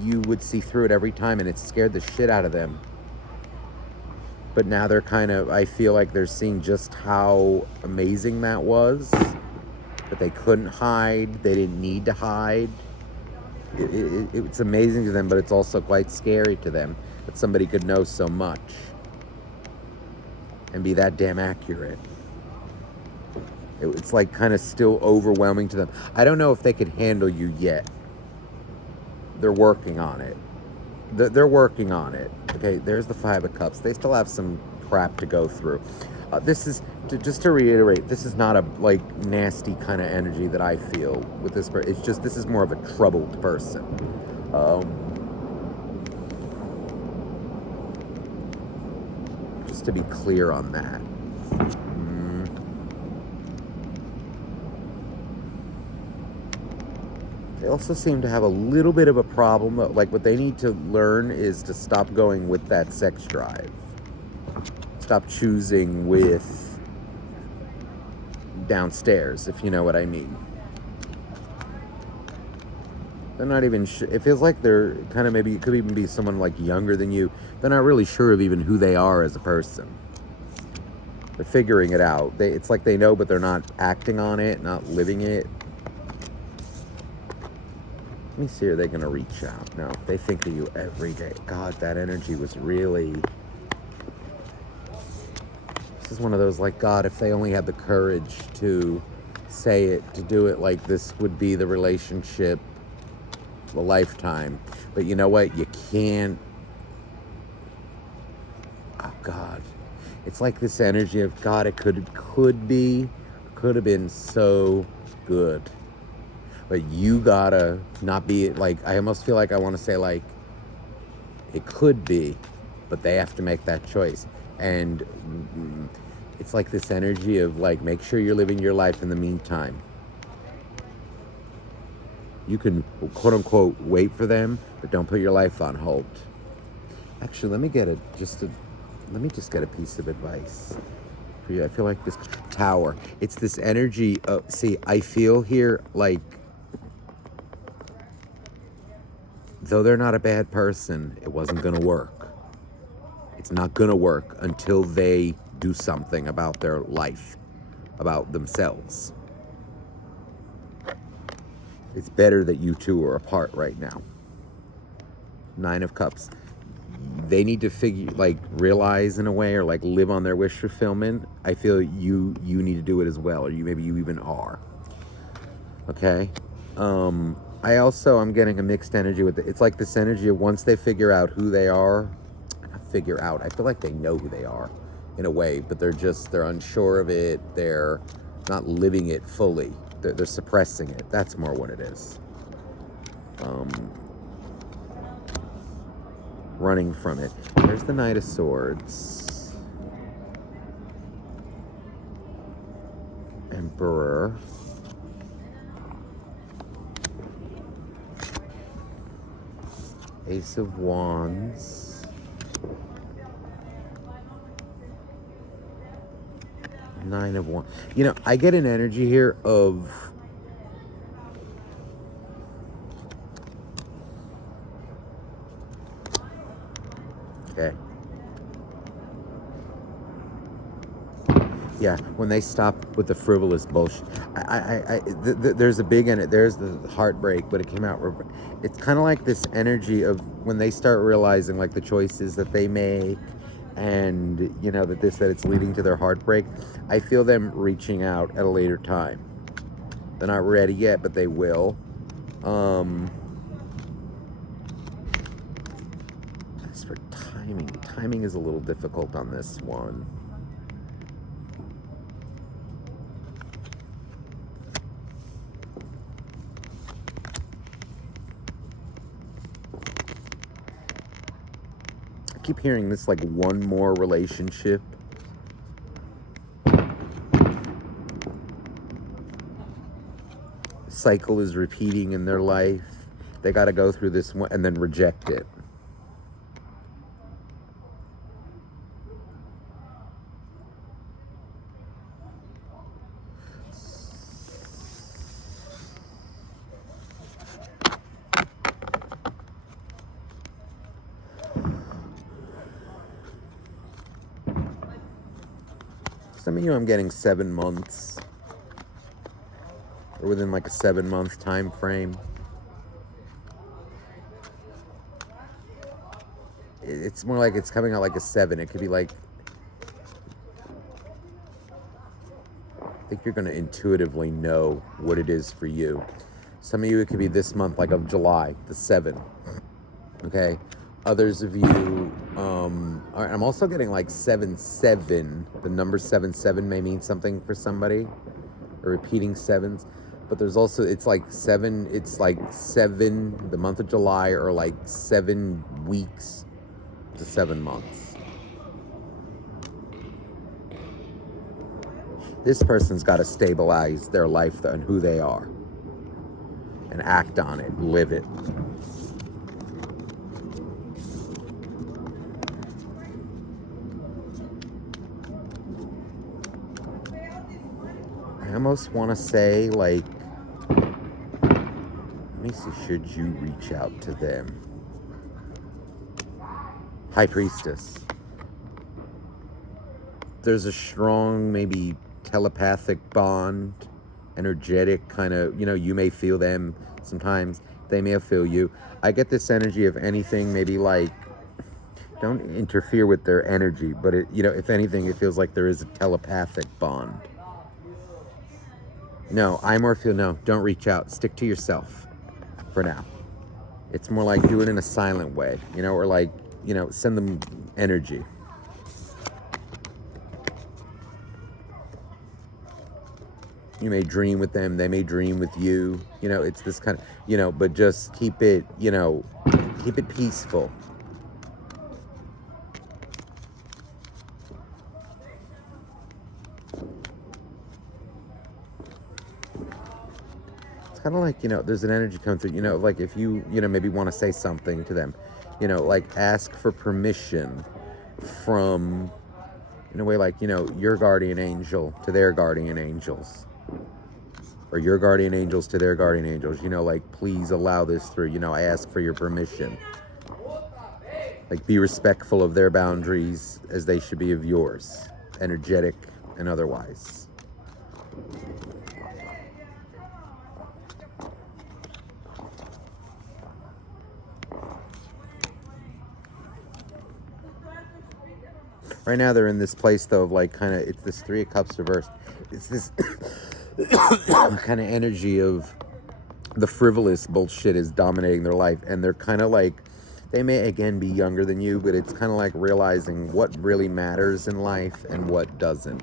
You would see through it every time, and it scared the shit out of them. But now they're kind of, I feel like they're seeing just how amazing that was. That they couldn't hide, they didn't need to hide. It's amazing to them, but it's also quite scary to them that somebody could know so much and be that damn accurate. It's like kind of still overwhelming to them. I don't know if they could handle you yet. They're working on it. They're working on it. Okay, there's the Five of Cups. They still have some crap to go through. This is, just to reiterate, this is not a, like, nasty kind of energy that I feel with this person. It's just, this is more of a troubled person. Just to be clear on that. They also seem to have a little bit of a problem. Like, what they need to learn is to stop going with that sex drive. Stop choosing with downstairs, if you know what I mean. They're not even it feels like they're kind of, maybe it could even be someone like younger than you. They're not really sure of even who they are as a person. They're figuring it out. It's like they know, but they're not acting on it, not living it. Let me see, are they going to reach out? No, they think of you every day. God, that energy was really... This is one of those, like, God, if they only had the courage to say it, to do it, like, this would be the relationship, a lifetime. But you know what? You can't. Oh, God. It's like this energy of, God, it could have been so good. But you gotta not be, like, I almost feel like I want to say, like, it could be, but they have to make that choice. And it's like this energy of, like, make sure you're living your life in the meantime. You can, quote unquote, wait for them, but don't put your life on hold. Actually, let me just get a piece of advice. for you. I feel like this Tower. It's this energy of, see, I feel here like, though they're not a bad person, it wasn't going to work. It's not going to work until they do something about their life, about themselves. It's better that you two are apart right now. Nine of Cups. They need to realize in a way, or like live on their wish fulfillment. I feel you need to do it as well, or maybe you even are. Okay. I'm getting a mixed energy with it. It's like this energy of once they figure out who they are, I feel like they know who they are in a way, but they're unsure of it. They're not living it fully. They're suppressing it. That's more what it is. Running from it. There's the Knight of Swords. Emperor. Ace of Wands. Nine of Wands. You know, I get an energy here of... Okay. Yeah, when they stop with the frivolous bullshit. There's a big in it. There's the heartbreak, but it came out. It's kind of like this energy of when they start realizing like the choices that they make, and you know that it's leading to their heartbreak. I feel them reaching out at a later time. They're not ready yet, but they will. As for timing is a little difficult on this one. I keep hearing this like one more relationship. Cycle is repeating in their life. They got to go through this one and then reject it. Some of you, I'm getting 7 months, or within like a 7-month time frame. It's more like it's coming out like a 7. It could be like, I think you're going to intuitively know what it is for you. Some of you, it could be this month, like of July, the 7th. Okay. Others of you, I'm also getting like 7-7. The number 7-7 may mean something for somebody, or repeating sevens. But there's also, it's like 7, the month of July, or like 7 weeks to 7 months. This person's got to stabilize their life and who they are, and act on it, live it. I almost want to say, like, let me see, should you reach out to them? High Priestess. There's a strong, maybe telepathic bond, energetic kind of, you may feel them sometimes. They may feel you. I get this energy of anything, maybe like, don't interfere with their energy, but if anything, it feels like there is a telepathic bond. No, I more feel no, don't reach out. Stick to yourself for now. It's more like do it in a silent way, or like, send them energy. You may dream with them, they may dream with you. It's this kind of, but just keep it, keep it peaceful. Kind of like, there's an energy come through, like if you, maybe want to say something to them, like ask for permission from, in a way like, your guardian angel to their guardian angels, or your guardian angels to their guardian angels, like, please allow this through, I ask for your permission. Like, be respectful of their boundaries as they should be of yours, energetic and otherwise. Right now they're in this place, though, of like kind of, it's this Three of Cups reversed. It's this kind of energy of the frivolous bullshit is dominating their life, and they're kind of like, they may again be younger than you, but it's kind of like realizing what really matters in life and what doesn't.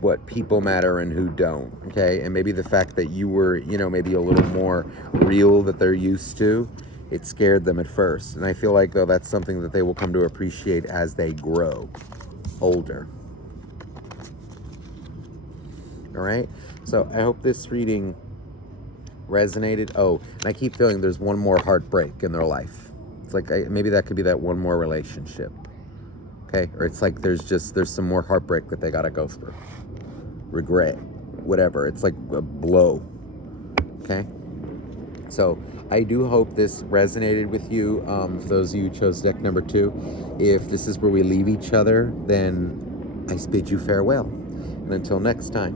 What people matter and who don't, okay? And maybe the fact that you were, maybe a little more real that they're used to, it scared them at first. And I feel like, though, that's something that they will come to appreciate as they grow older. All right? So I hope this reading resonated. Oh, and I keep feeling there's one more heartbreak in their life. It's like maybe that could be that one more relationship. Okay? Or it's like there's some more heartbreak that they got to go through. Regret, whatever. It's like a blow. Okay? So I do hope this resonated with you. For those of you who chose deck number 2, if this is where we leave each other, then I bid you farewell. And until next time.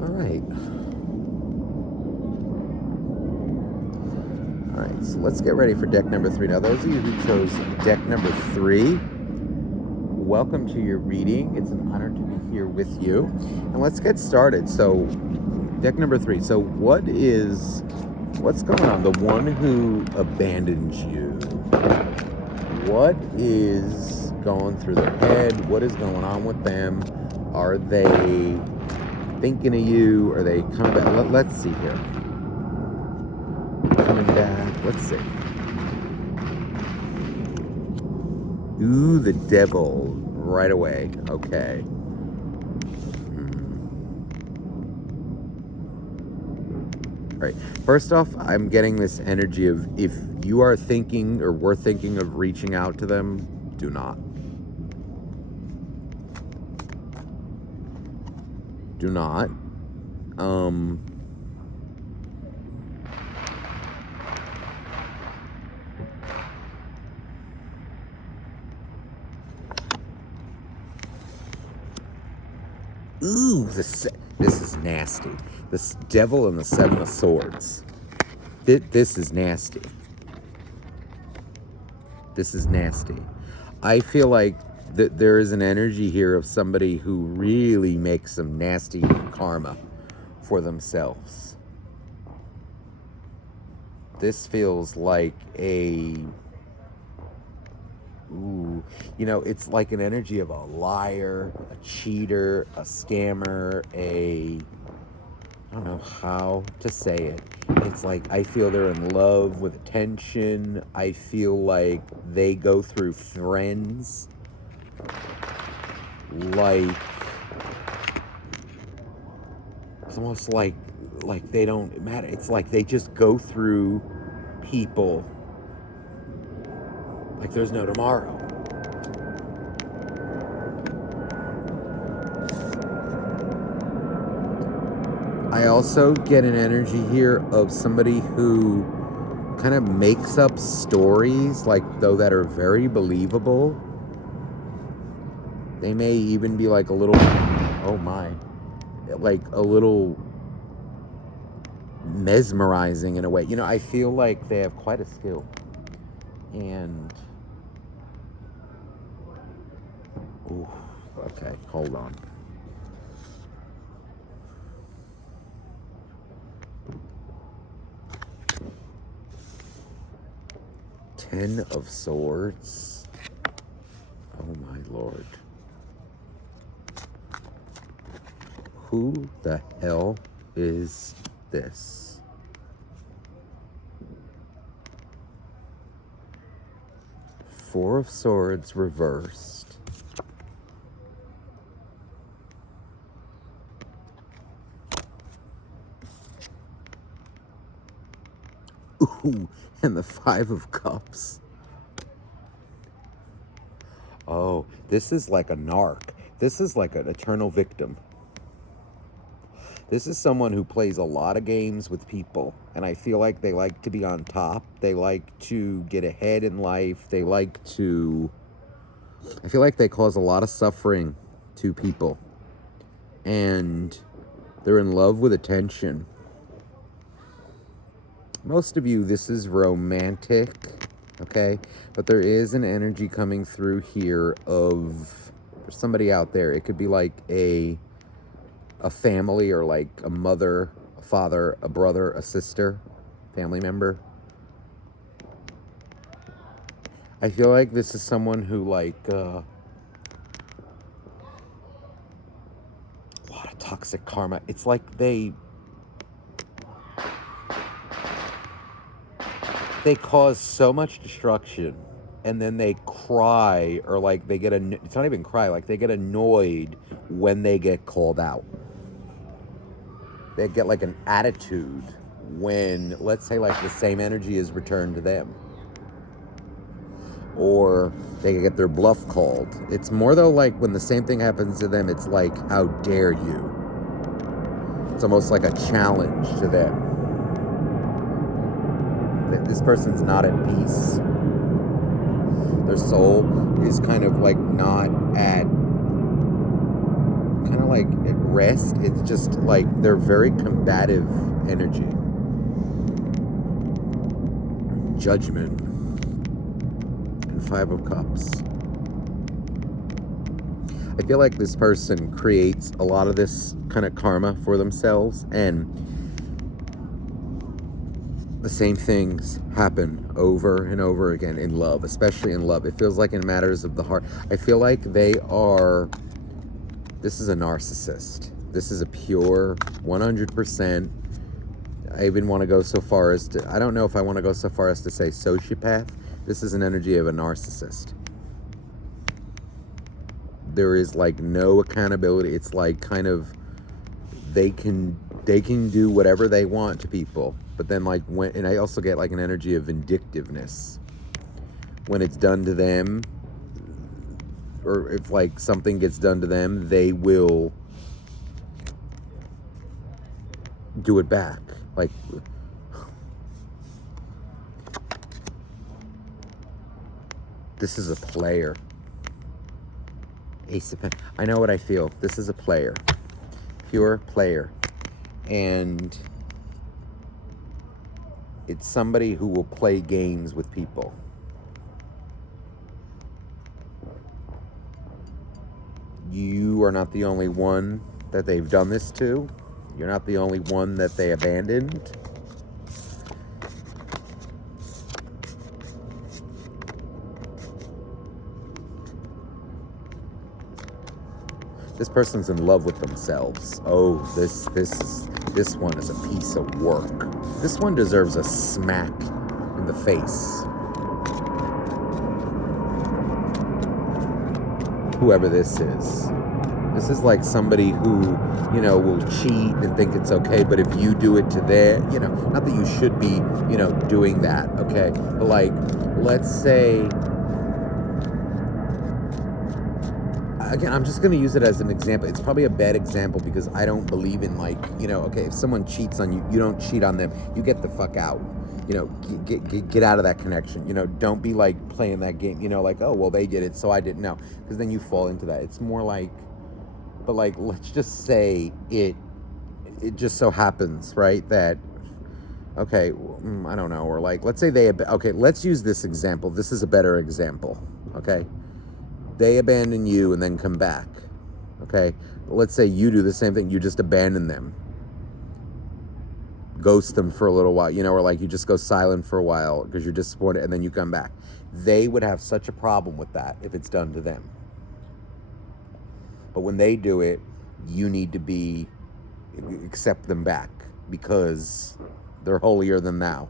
All right. All right, so let's get ready for deck number 3. Now, those of you who chose deck number 3, welcome to your reading. It's an honor to be here with you. And let's get started. So, deck number 3. So, what's going on? The one who abandoned you. What is going through their head? What is going on with them? Are they thinking of you? Are they coming back? Let's see here. Coming back. Let's see. Ooh, the devil. Right away. Okay. Right. First off, I'm getting this energy of, if you are thinking or were thinking of reaching out to them, do not. Do not. Ooh, this is nasty. This devil and the 7 of Swords. This is nasty. This is nasty. I feel like there is an energy here of somebody who really makes some nasty karma for themselves. This feels like it's like an energy of a liar, a cheater, a scammer, I don't know how to say it. It's like, I feel they're in love with attention. I feel like they go through friends. Like, it's almost like they don't matter. It's like they just go through people like there's no tomorrow. I also get an energy here of somebody who kind of makes up stories, like, though, that are very believable. They may even be like a little, oh my, like a little mesmerizing in a way. I feel like they have quite a skill. And, ooh, okay, hold on. Ten of Swords. Oh my Lord. Who the hell is this? Four of Swords reversed. Ooh, and the Five of Cups. Oh, this is like a narc. This is like an eternal victim. This is someone who plays a lot of games with people, and I feel like they like to be on top. They like to get ahead in life. I feel like they cause a lot of suffering to people, and they're in love with attention. Most of you, this is romantic, okay? But there is an energy coming through here of somebody out there. It could be like a family, or like a mother, a father, a brother, a sister, family member. I feel like this is someone who like a lot of toxic karma. It's like they cause so much destruction, and then they cry, or like they get it's not even cry, like they get annoyed when they get called out. They get like an attitude when, let's say, like the same energy is returned to them, or they get their bluff called. It's more though like when the same thing happens to them, it's like, how dare you? It's almost like a challenge to them. This person's not at peace. Their soul is kind of like not at, kind of like at rest. It's just like they're very combative energy. Judgment and Five of Cups. I feel like this person creates a lot of this kind of karma for themselves, and the same things happen over and over again in love, especially in love. It feels like in matters of the heart. I feel like this is a narcissist. This is a pure 100%. I even want to go so far as to, I don't know if I want to go so far as to say sociopath. This is an energy of a narcissist. There is like no accountability. It's like kind of, they can do whatever they want to people, but then like and I also get like an energy of vindictiveness when it's done to them, or if like something gets done to them, they will do it back. Like, this is a player. Ace of Pentacles. I know what I feel. This is a player. Pure player. And it's somebody who will play games with people. You are not the only one that they've done this to. You're not the only one that they abandoned. This person's in love with themselves. Oh, this one is a piece of work. This one deserves a smack in the face. Whoever this is. This is like somebody who, will cheat and think it's okay, but if you do it to their, not that you should be, doing that, okay? But like, let's say, again, I'm just going to use it as an example. It's probably a bad example because I don't believe in like, okay, if someone cheats on you, you don't cheat on them. You get the fuck out. Get out of that connection. Don't be like playing that game, like, oh, well, they did it, so I didn't know. Because then you fall into that. It's more like, but like, let's just say it just so happens, right, that, okay, I don't know, or like, let's say okay, let's use this example. This is a better example, okay? They abandon you and then come back, okay? Let's say you do the same thing. You just abandon them. Ghost them for a little while, or like you just go silent for a while because you're disappointed and then you come back. They would have such a problem with that if it's done to them. But when they do it, you need to accept them back because they're holier than thou.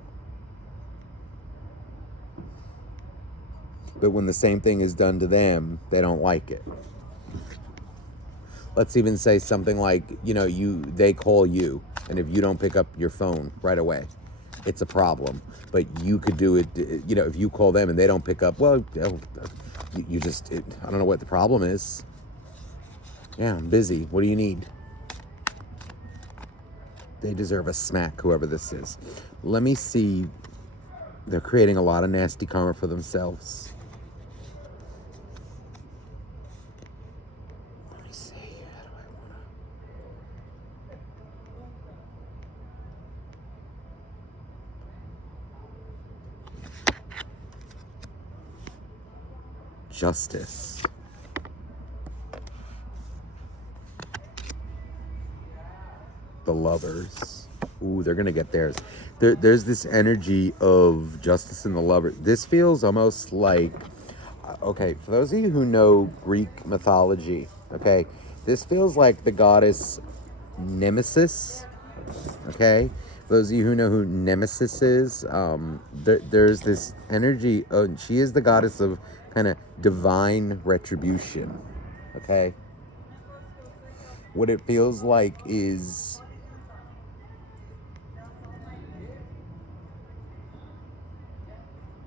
But when the same thing is done to them, they don't like it. Let's even say something like, they call you, and if you don't pick up your phone right away, it's a problem. But you could do it, if you call them and they don't pick up, well, You just, I don't know what the problem is. Yeah, I'm busy. What do you need? They deserve a smack, whoever this is. Let me see. They're creating a lot of nasty karma for themselves. Let me see. How do I want to... Justice. The Lovers. Ooh, they're gonna get theirs. There's this energy of justice in the Lover. This feels almost like, okay, for those of you who know Greek mythology, okay, this feels like the goddess Nemesis. Okay, for those of you who know who Nemesis is, there's this energy. She is the goddess of kind of divine retribution. Okay, what it feels like is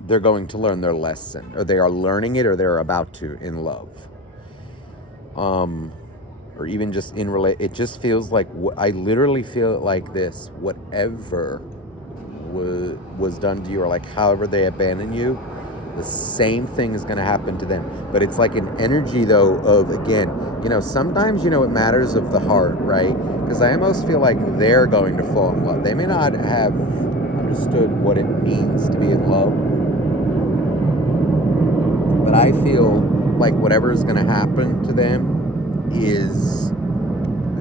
they're going to learn their lesson, or they are learning it, or they're about to in love. Or even just in it just feels like, I literally feel it like this: whatever was done to you, or like however they abandon you, the same thing is going to happen to them. But it's like an energy, though, of, again, sometimes, it matters of the heart, right? Because I almost feel like they're going to fall in love. They may not have understood what it means to be in love, but I feel like whatever is going to happen to them is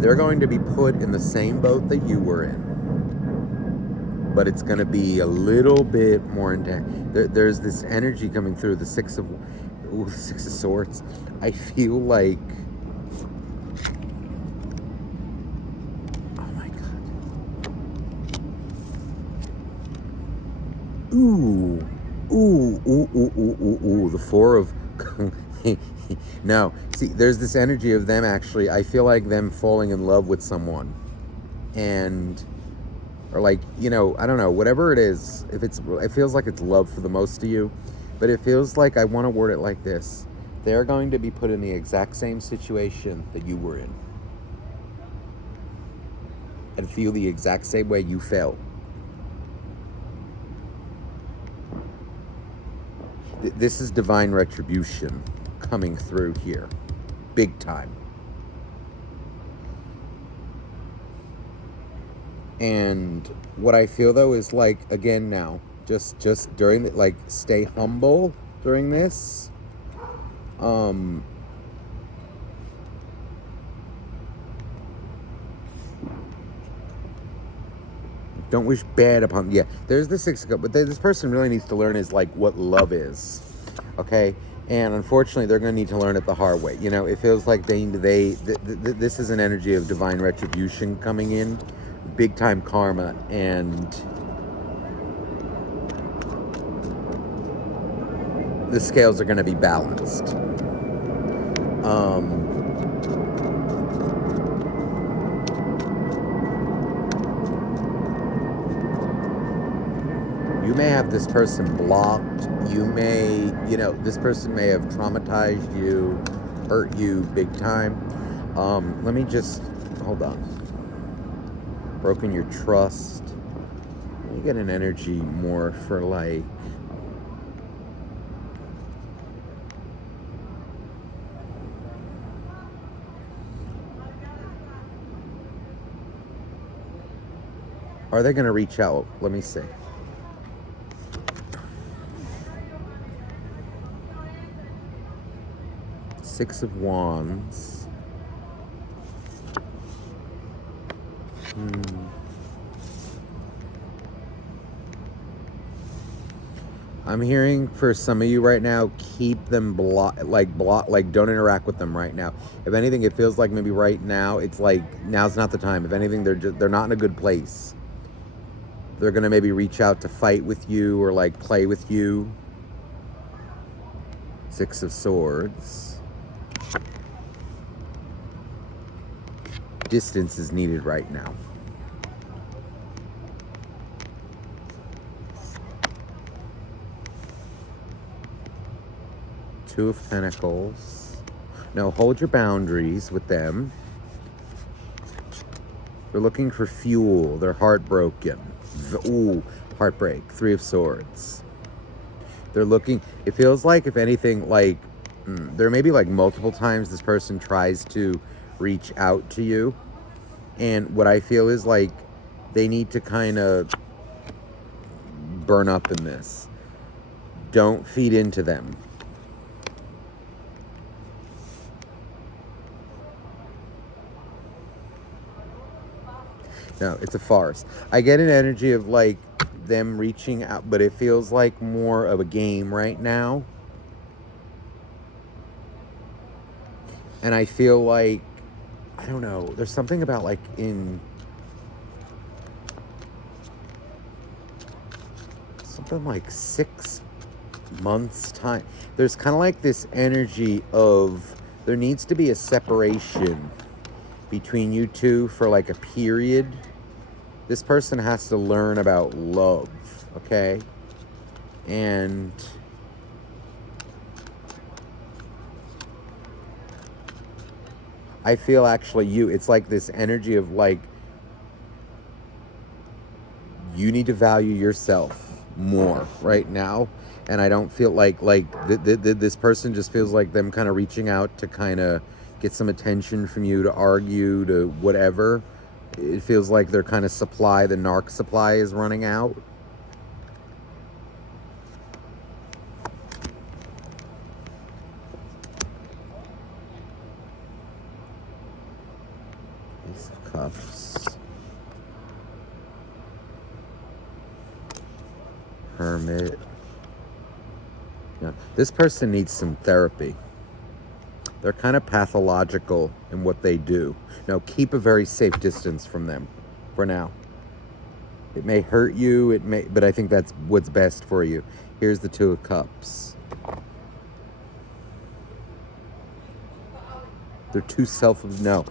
they're going to be put in the same boat that you were in, but it's going to be a little bit more intense. There's this energy coming through the Six of Swords. I feel like, oh my God. Ooh, the Four of... No, see, there's this energy of them actually, I feel like them falling in love with someone. And, or like, I don't know, whatever it is, it feels like it's love for the most of you, but it feels like, I want to word it like this: they're going to be put in the exact same situation that you were in, and feel the exact same way you felt. This is divine retribution coming through here, big time. And what I feel, though, is like, again, now, just during the, like, stay humble during this. Don't wish bad upon... Yeah, there's the Six of Cups, but this person really needs to learn is, like, what love is, okay? And unfortunately, they're going to need to learn it the hard way. It feels like this is an energy of divine retribution coming in, big time karma, and the scales are going to be balanced. You may have this person blocked. You may, this person may have traumatized you, hurt you big time. Let me just, hold on. Broken your trust. You get an energy more for like, are they going to reach out? Let me see. Six of Wands. I'm hearing for some of you right now, keep them block, don't interact with them right now. If anything, it feels like maybe right now, it's like, now's not the time. If anything, they're not in a good place. They're going to maybe reach out to fight with you or like play with you. Six of Swords. Distance is needed right now. Two of Pentacles. No, hold your boundaries with them. They're looking for fuel. They're heartbroken. Ooh, heartbreak. Three of Swords. They're looking, it feels like, if anything, like, there may be like multiple times this person tries to reach out to you. And what I feel is like they need to kind of burn up in this. Don't feed into them. No, it's a farce. I get an energy of like them reaching out, but it feels like more of a game right now. And I feel like, I don't know, there's something about like in something like 6 months time, there's kind of like this energy of there needs to be a separation between you two for like a period. This person has to learn about love, okay? And I feel actually it's like this energy of like, you need to value yourself more right now. And I don't feel like this person just feels like them kind of reaching out to kind of get some attention from you, to argue, to whatever. It feels like their kind of supply, the narc supply, is running out. Ace of Cups. Hermit. Yeah. This person needs some therapy. They're kind of pathological in what they do. Now, keep a very safe distance from them for now. It may hurt you, but I think that's what's best for you. Here's the Two of Cups. They're too no.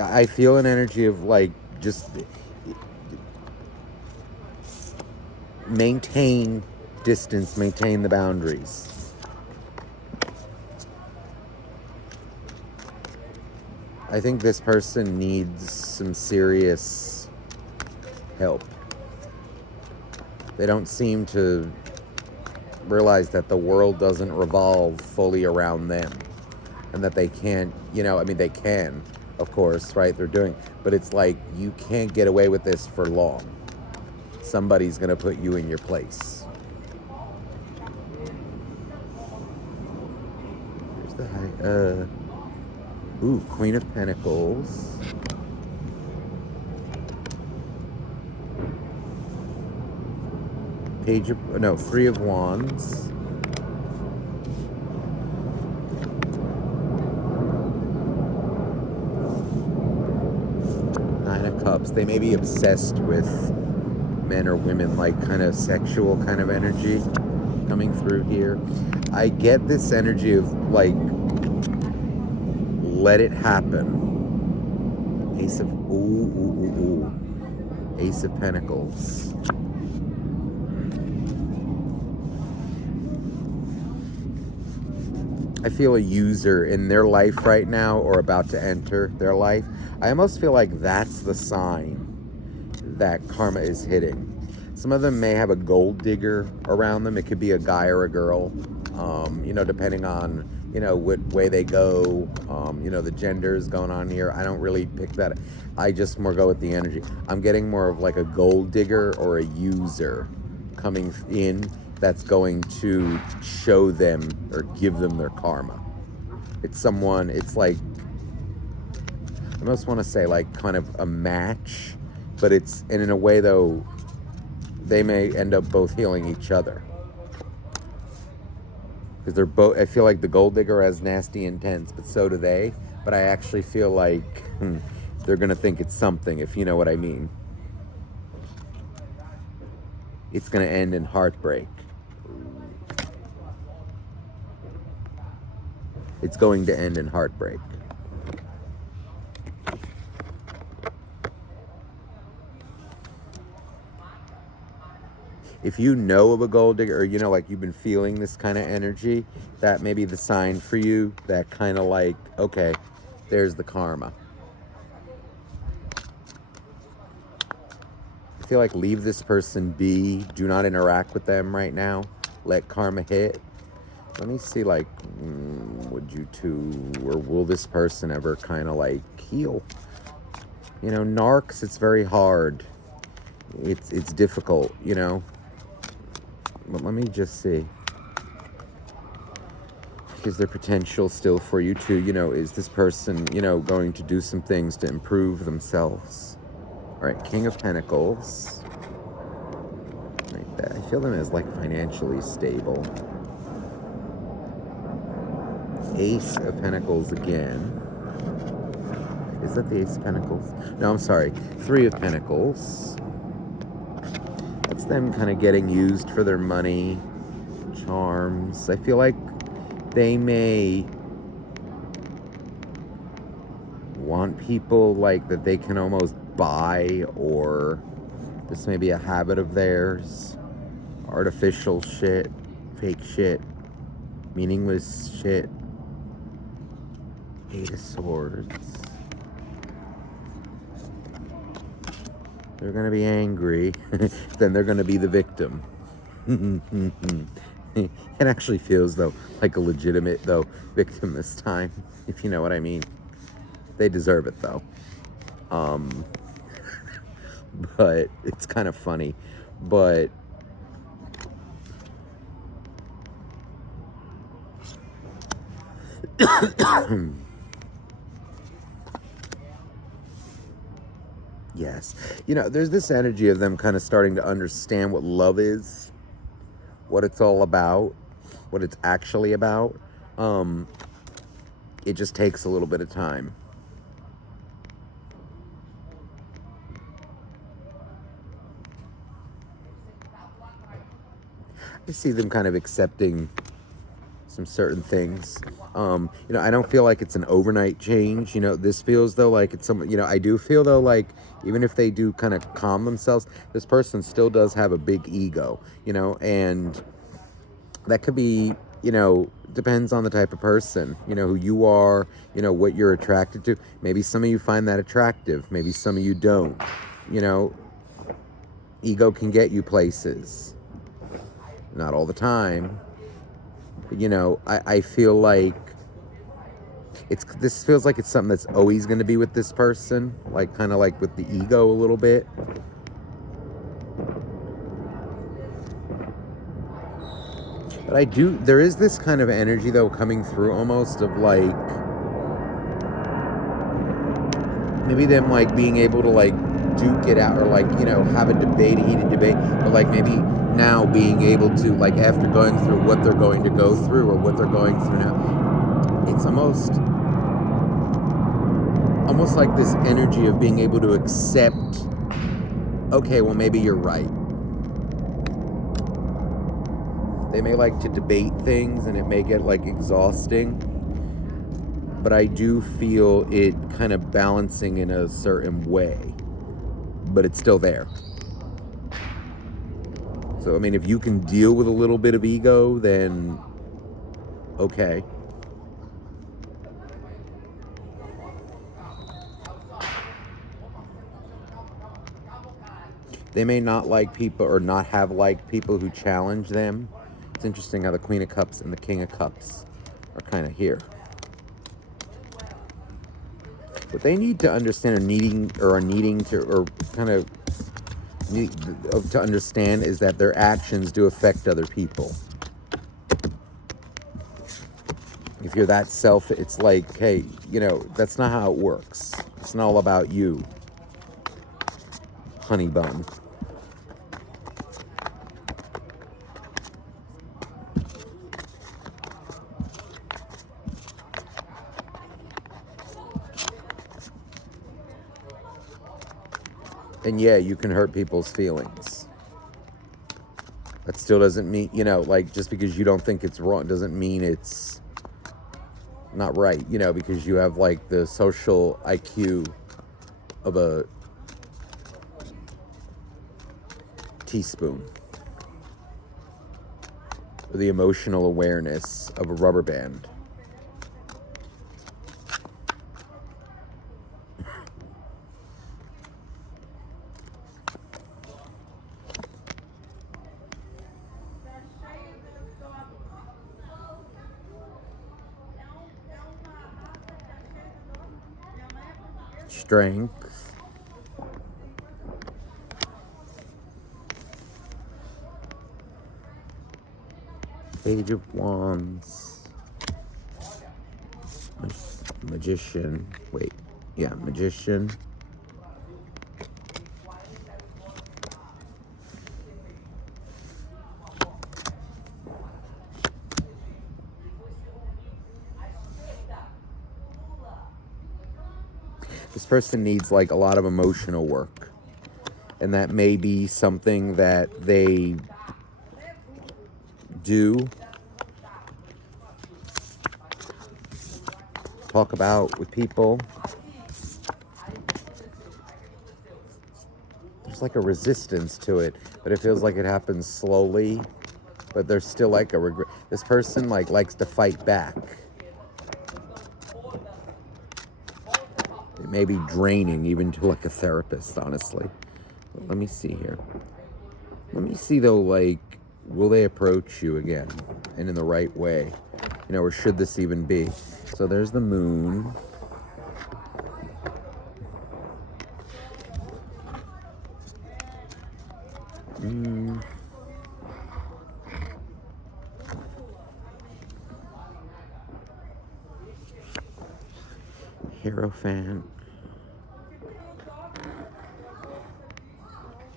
I feel an energy of like, just maintain distance, maintain the boundaries. I think this person needs some serious help. They don't seem to realize that the world doesn't revolve fully around them, and that they can't, I mean, they can, of course, right? They're doing, but it's like, you can't get away with this for long. Somebody's going to put you in your place. Here's the high, ooh, Queen of Pentacles. Three of Wands. Nine of Cups. They may be obsessed with men or women, like kind of sexual kind of energy coming through here. I get this energy of like, let it happen. Ace of Ace of Pentacles. I feel a user in their life right now, or about to enter their life. I almost feel like that's the sign that karma is hitting. Some of them may have a gold digger around them. It could be a guy or a girl, depending on, what way they go, the genders going on here. I don't really pick that. I just more go with the energy. I'm getting more of like a gold digger or a user coming in that's going to show them or give them their karma. It's like, I almost want to say like kind of a match, but and in a way though, they may end up both healing each other. Because they're both, I feel like the gold digger has nasty intents, but so do they. But I actually feel like they're going to think it's something, if you know what I mean. It's going to end in heartbreak. It's going to end in heartbreak. if you know of a gold digger, or like you've been feeling this kind of energy, that may be the sign for you, that kind of like, okay, there's the karma. I feel like leave this person be. Do not interact with them right now. Let karma hit. Let me see, like, would you two, or will this person ever kind of like heal? Narcs, it's very hard. It's difficult, But let me just see. Is there potential still for you to, is this person, going to do some things to improve themselves? All right, King of Pentacles. Like that. I feel them as like financially stable. Ace of Pentacles again. Is that the Ace of Pentacles? No, I'm sorry. Three of Pentacles. That's them kind of getting used for their money. Charms. I feel like they may want people like that they can almost buy, or this may be a habit of theirs. Artificial shit, fake shit, meaningless shit. Eight of Swords. They're gonna be angry. Then they're gonna be the victim. It actually feels though like a legitimate victim this time, if you know what I mean. They deserve it though. But it's kind of funny. But yes, there's this energy of them kind of starting to understand what love is, what it's all about, what it's actually about. It just takes a little bit of time. I see them kind of accepting some certain things. I don't feel like it's an overnight change. This feels though like it's some, I do feel though like even if they do kind of calm themselves, this person still does have a big ego, and that could be, depends on the type of person, who you are, what you're attracted to. Maybe some of you find that attractive. Maybe some of you don't. Ego can get you places. Not all the time. But, I feel like this feels like it's something that's always going to be with this person, like kind of like with the ego a little bit. But there is this kind of energy though coming through almost of like maybe them like being able to like duke it out, or like, have a heated debate, but like maybe now being able to, like, after going through what they're going to go through or what they're going through now, it's almost like this energy of being able to accept, okay, well, maybe you're right. They may like to debate things and it may get like exhausting, but I do feel it kind of balancing in a certain way, but it's still there. So, I mean, if you can deal with a little bit of ego, then okay. They may not like people or not have liked people who challenge them. It's interesting how the Queen of Cups and the King of Cups are kind of here. What they need to understand to understand is that their actions do affect other people. If you're that it's like, hey, that's not how it works. It's not all about you, honey bun. And yeah, you can hurt people's feelings. That still doesn't mean, like, just because you don't think it's wrong doesn't mean it's not right, because you have like the social IQ of a teaspoon. or the emotional awareness of a rubber band. Strength. Page of Wands. Magician. Wait. Yeah, Magician. This person needs like a lot of emotional work. And that may be something that they do talk about with people. There's like a resistance to it, but it feels like it happens slowly. But there's still like a regret. This person like likes to fight back. It may be draining even to like a therapist, honestly. But let me see here. Let me see though, like, will they approach you again and in the right way? You know, or should this even be? So there's the moon. Hierophant.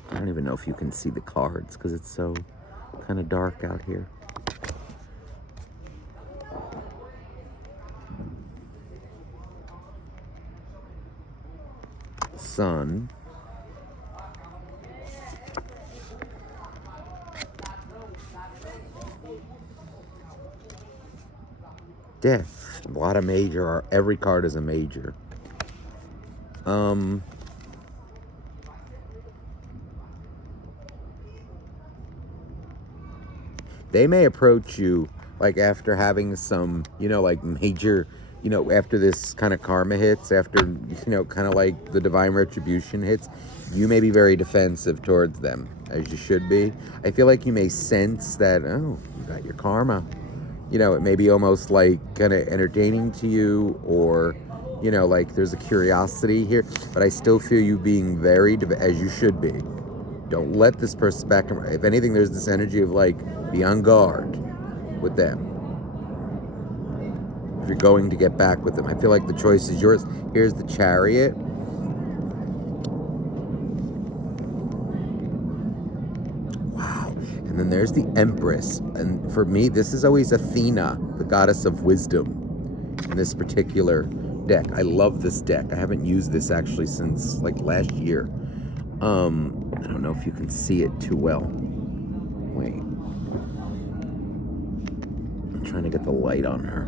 I don't even know if you can see the cards because it's so kind of dark out here. Sun. Death. A lot of major. Every card is a major. They may approach you like after having some, you know, like major, you know, after this kind of karma hits, after, you know, kind of like the divine retribution hits, you may be very defensive towards them, as you should be. I feel like you may sense that, oh, you got your karma. You know, it may be almost like kind of entertaining to you, or, you know, like there's a curiosity here, but I still feel you being very, as you should be. Don't let this person back. If anything, there's this energy of like, be on guard with them. If you're going to get back with them, I feel like the choice is yours. Here's the Chariot. Wow. And then there's the Empress. And for me, this is always Athena, the goddess of wisdom, in this particular deck. I love this deck. I haven't used this actually since like last year. I don't know if you can see it too well. Wait. I'm trying to get the light on her.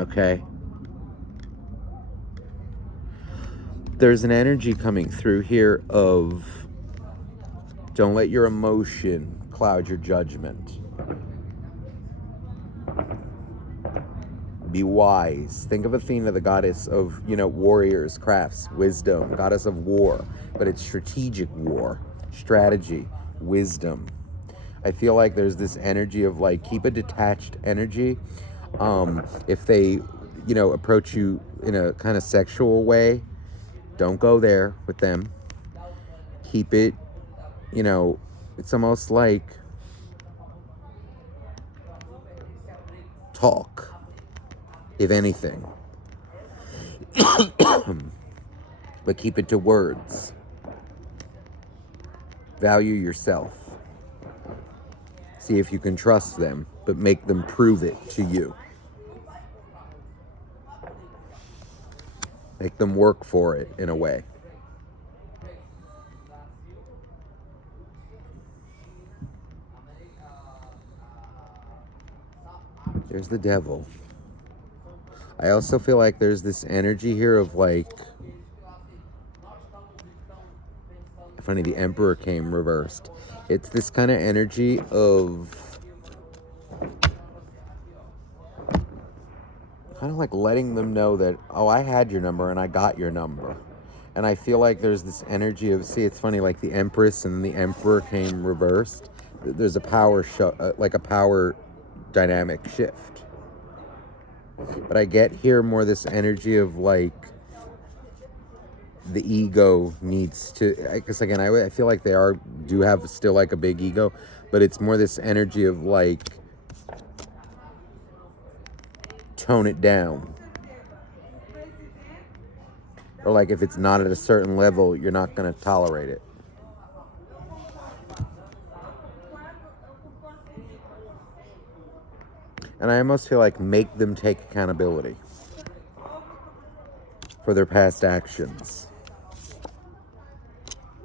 Okay. There's an energy coming through here of don't let your emotion cloud your judgment. Be wise. Think of Athena, the goddess of, you know, warriors, crafts, wisdom, goddess of war, but it's strategic war, strategy, wisdom. I feel like there's this energy of like, keep a detached energy. If they, you know, approach you in a kind of sexual way, don't go there with them. Keep it, you know, it's almost like talk. If anything. But keep it to words. Value yourself. See if you can trust them, but make them prove it to you. Make them work for it in a way. There's the Devil. I also feel like there's this energy here of like funny, the Emperor came reversed. It's this kind of energy of kind of like letting them know that, oh, I had your number and I got your number. And I feel like there's this energy of, see, it's funny, like the Empress and the Emperor came reversed. There's a power like a power dynamic shift. But I get here more this energy of like the ego needs to, because again, I feel like they do have still like a big ego, but it's more this energy of like tone it down. Or like if it's not at a certain level, you're not going to tolerate it. And I almost feel like make them take accountability for their past actions.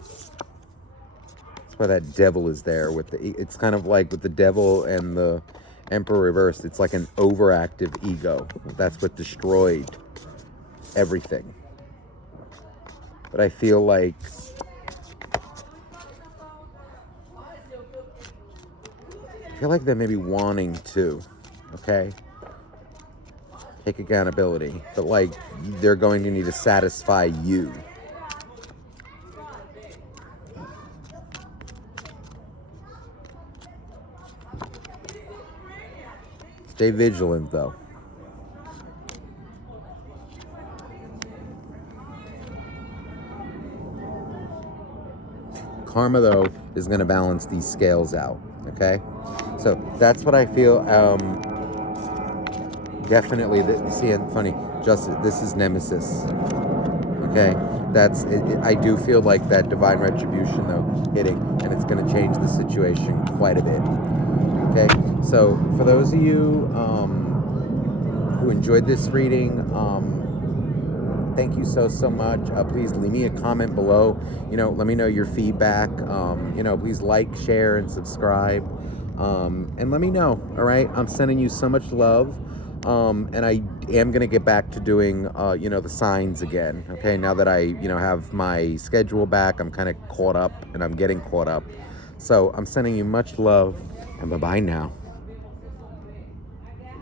That's why that devil is there with it's kind of like with the devil and the Emperor reversed. It's like an overactive ego. That's what destroyed everything. But I feel like they're maybe wanting to, okay, take accountability, but like they're going to need to satisfy you. Stay vigilant, though. Karma, though, is going to balance these scales out, okay? So that's what I feel. Definitely, see, and funny, this is Nemesis, okay? That's it, I do feel like that divine retribution, though, hitting, and it's going to change the situation quite a bit, okay? So for those of you who enjoyed this reading, thank you so much. Please leave me a comment below. Let me know your feedback. Please like, share, and subscribe. And let me know, all right? I'm sending you so much love. And I am going to get back to doing, the signs again, okay? Now that I, have my schedule back, I'm kind of caught up, and I'm getting caught up. So I'm sending you much love, and bye-bye now.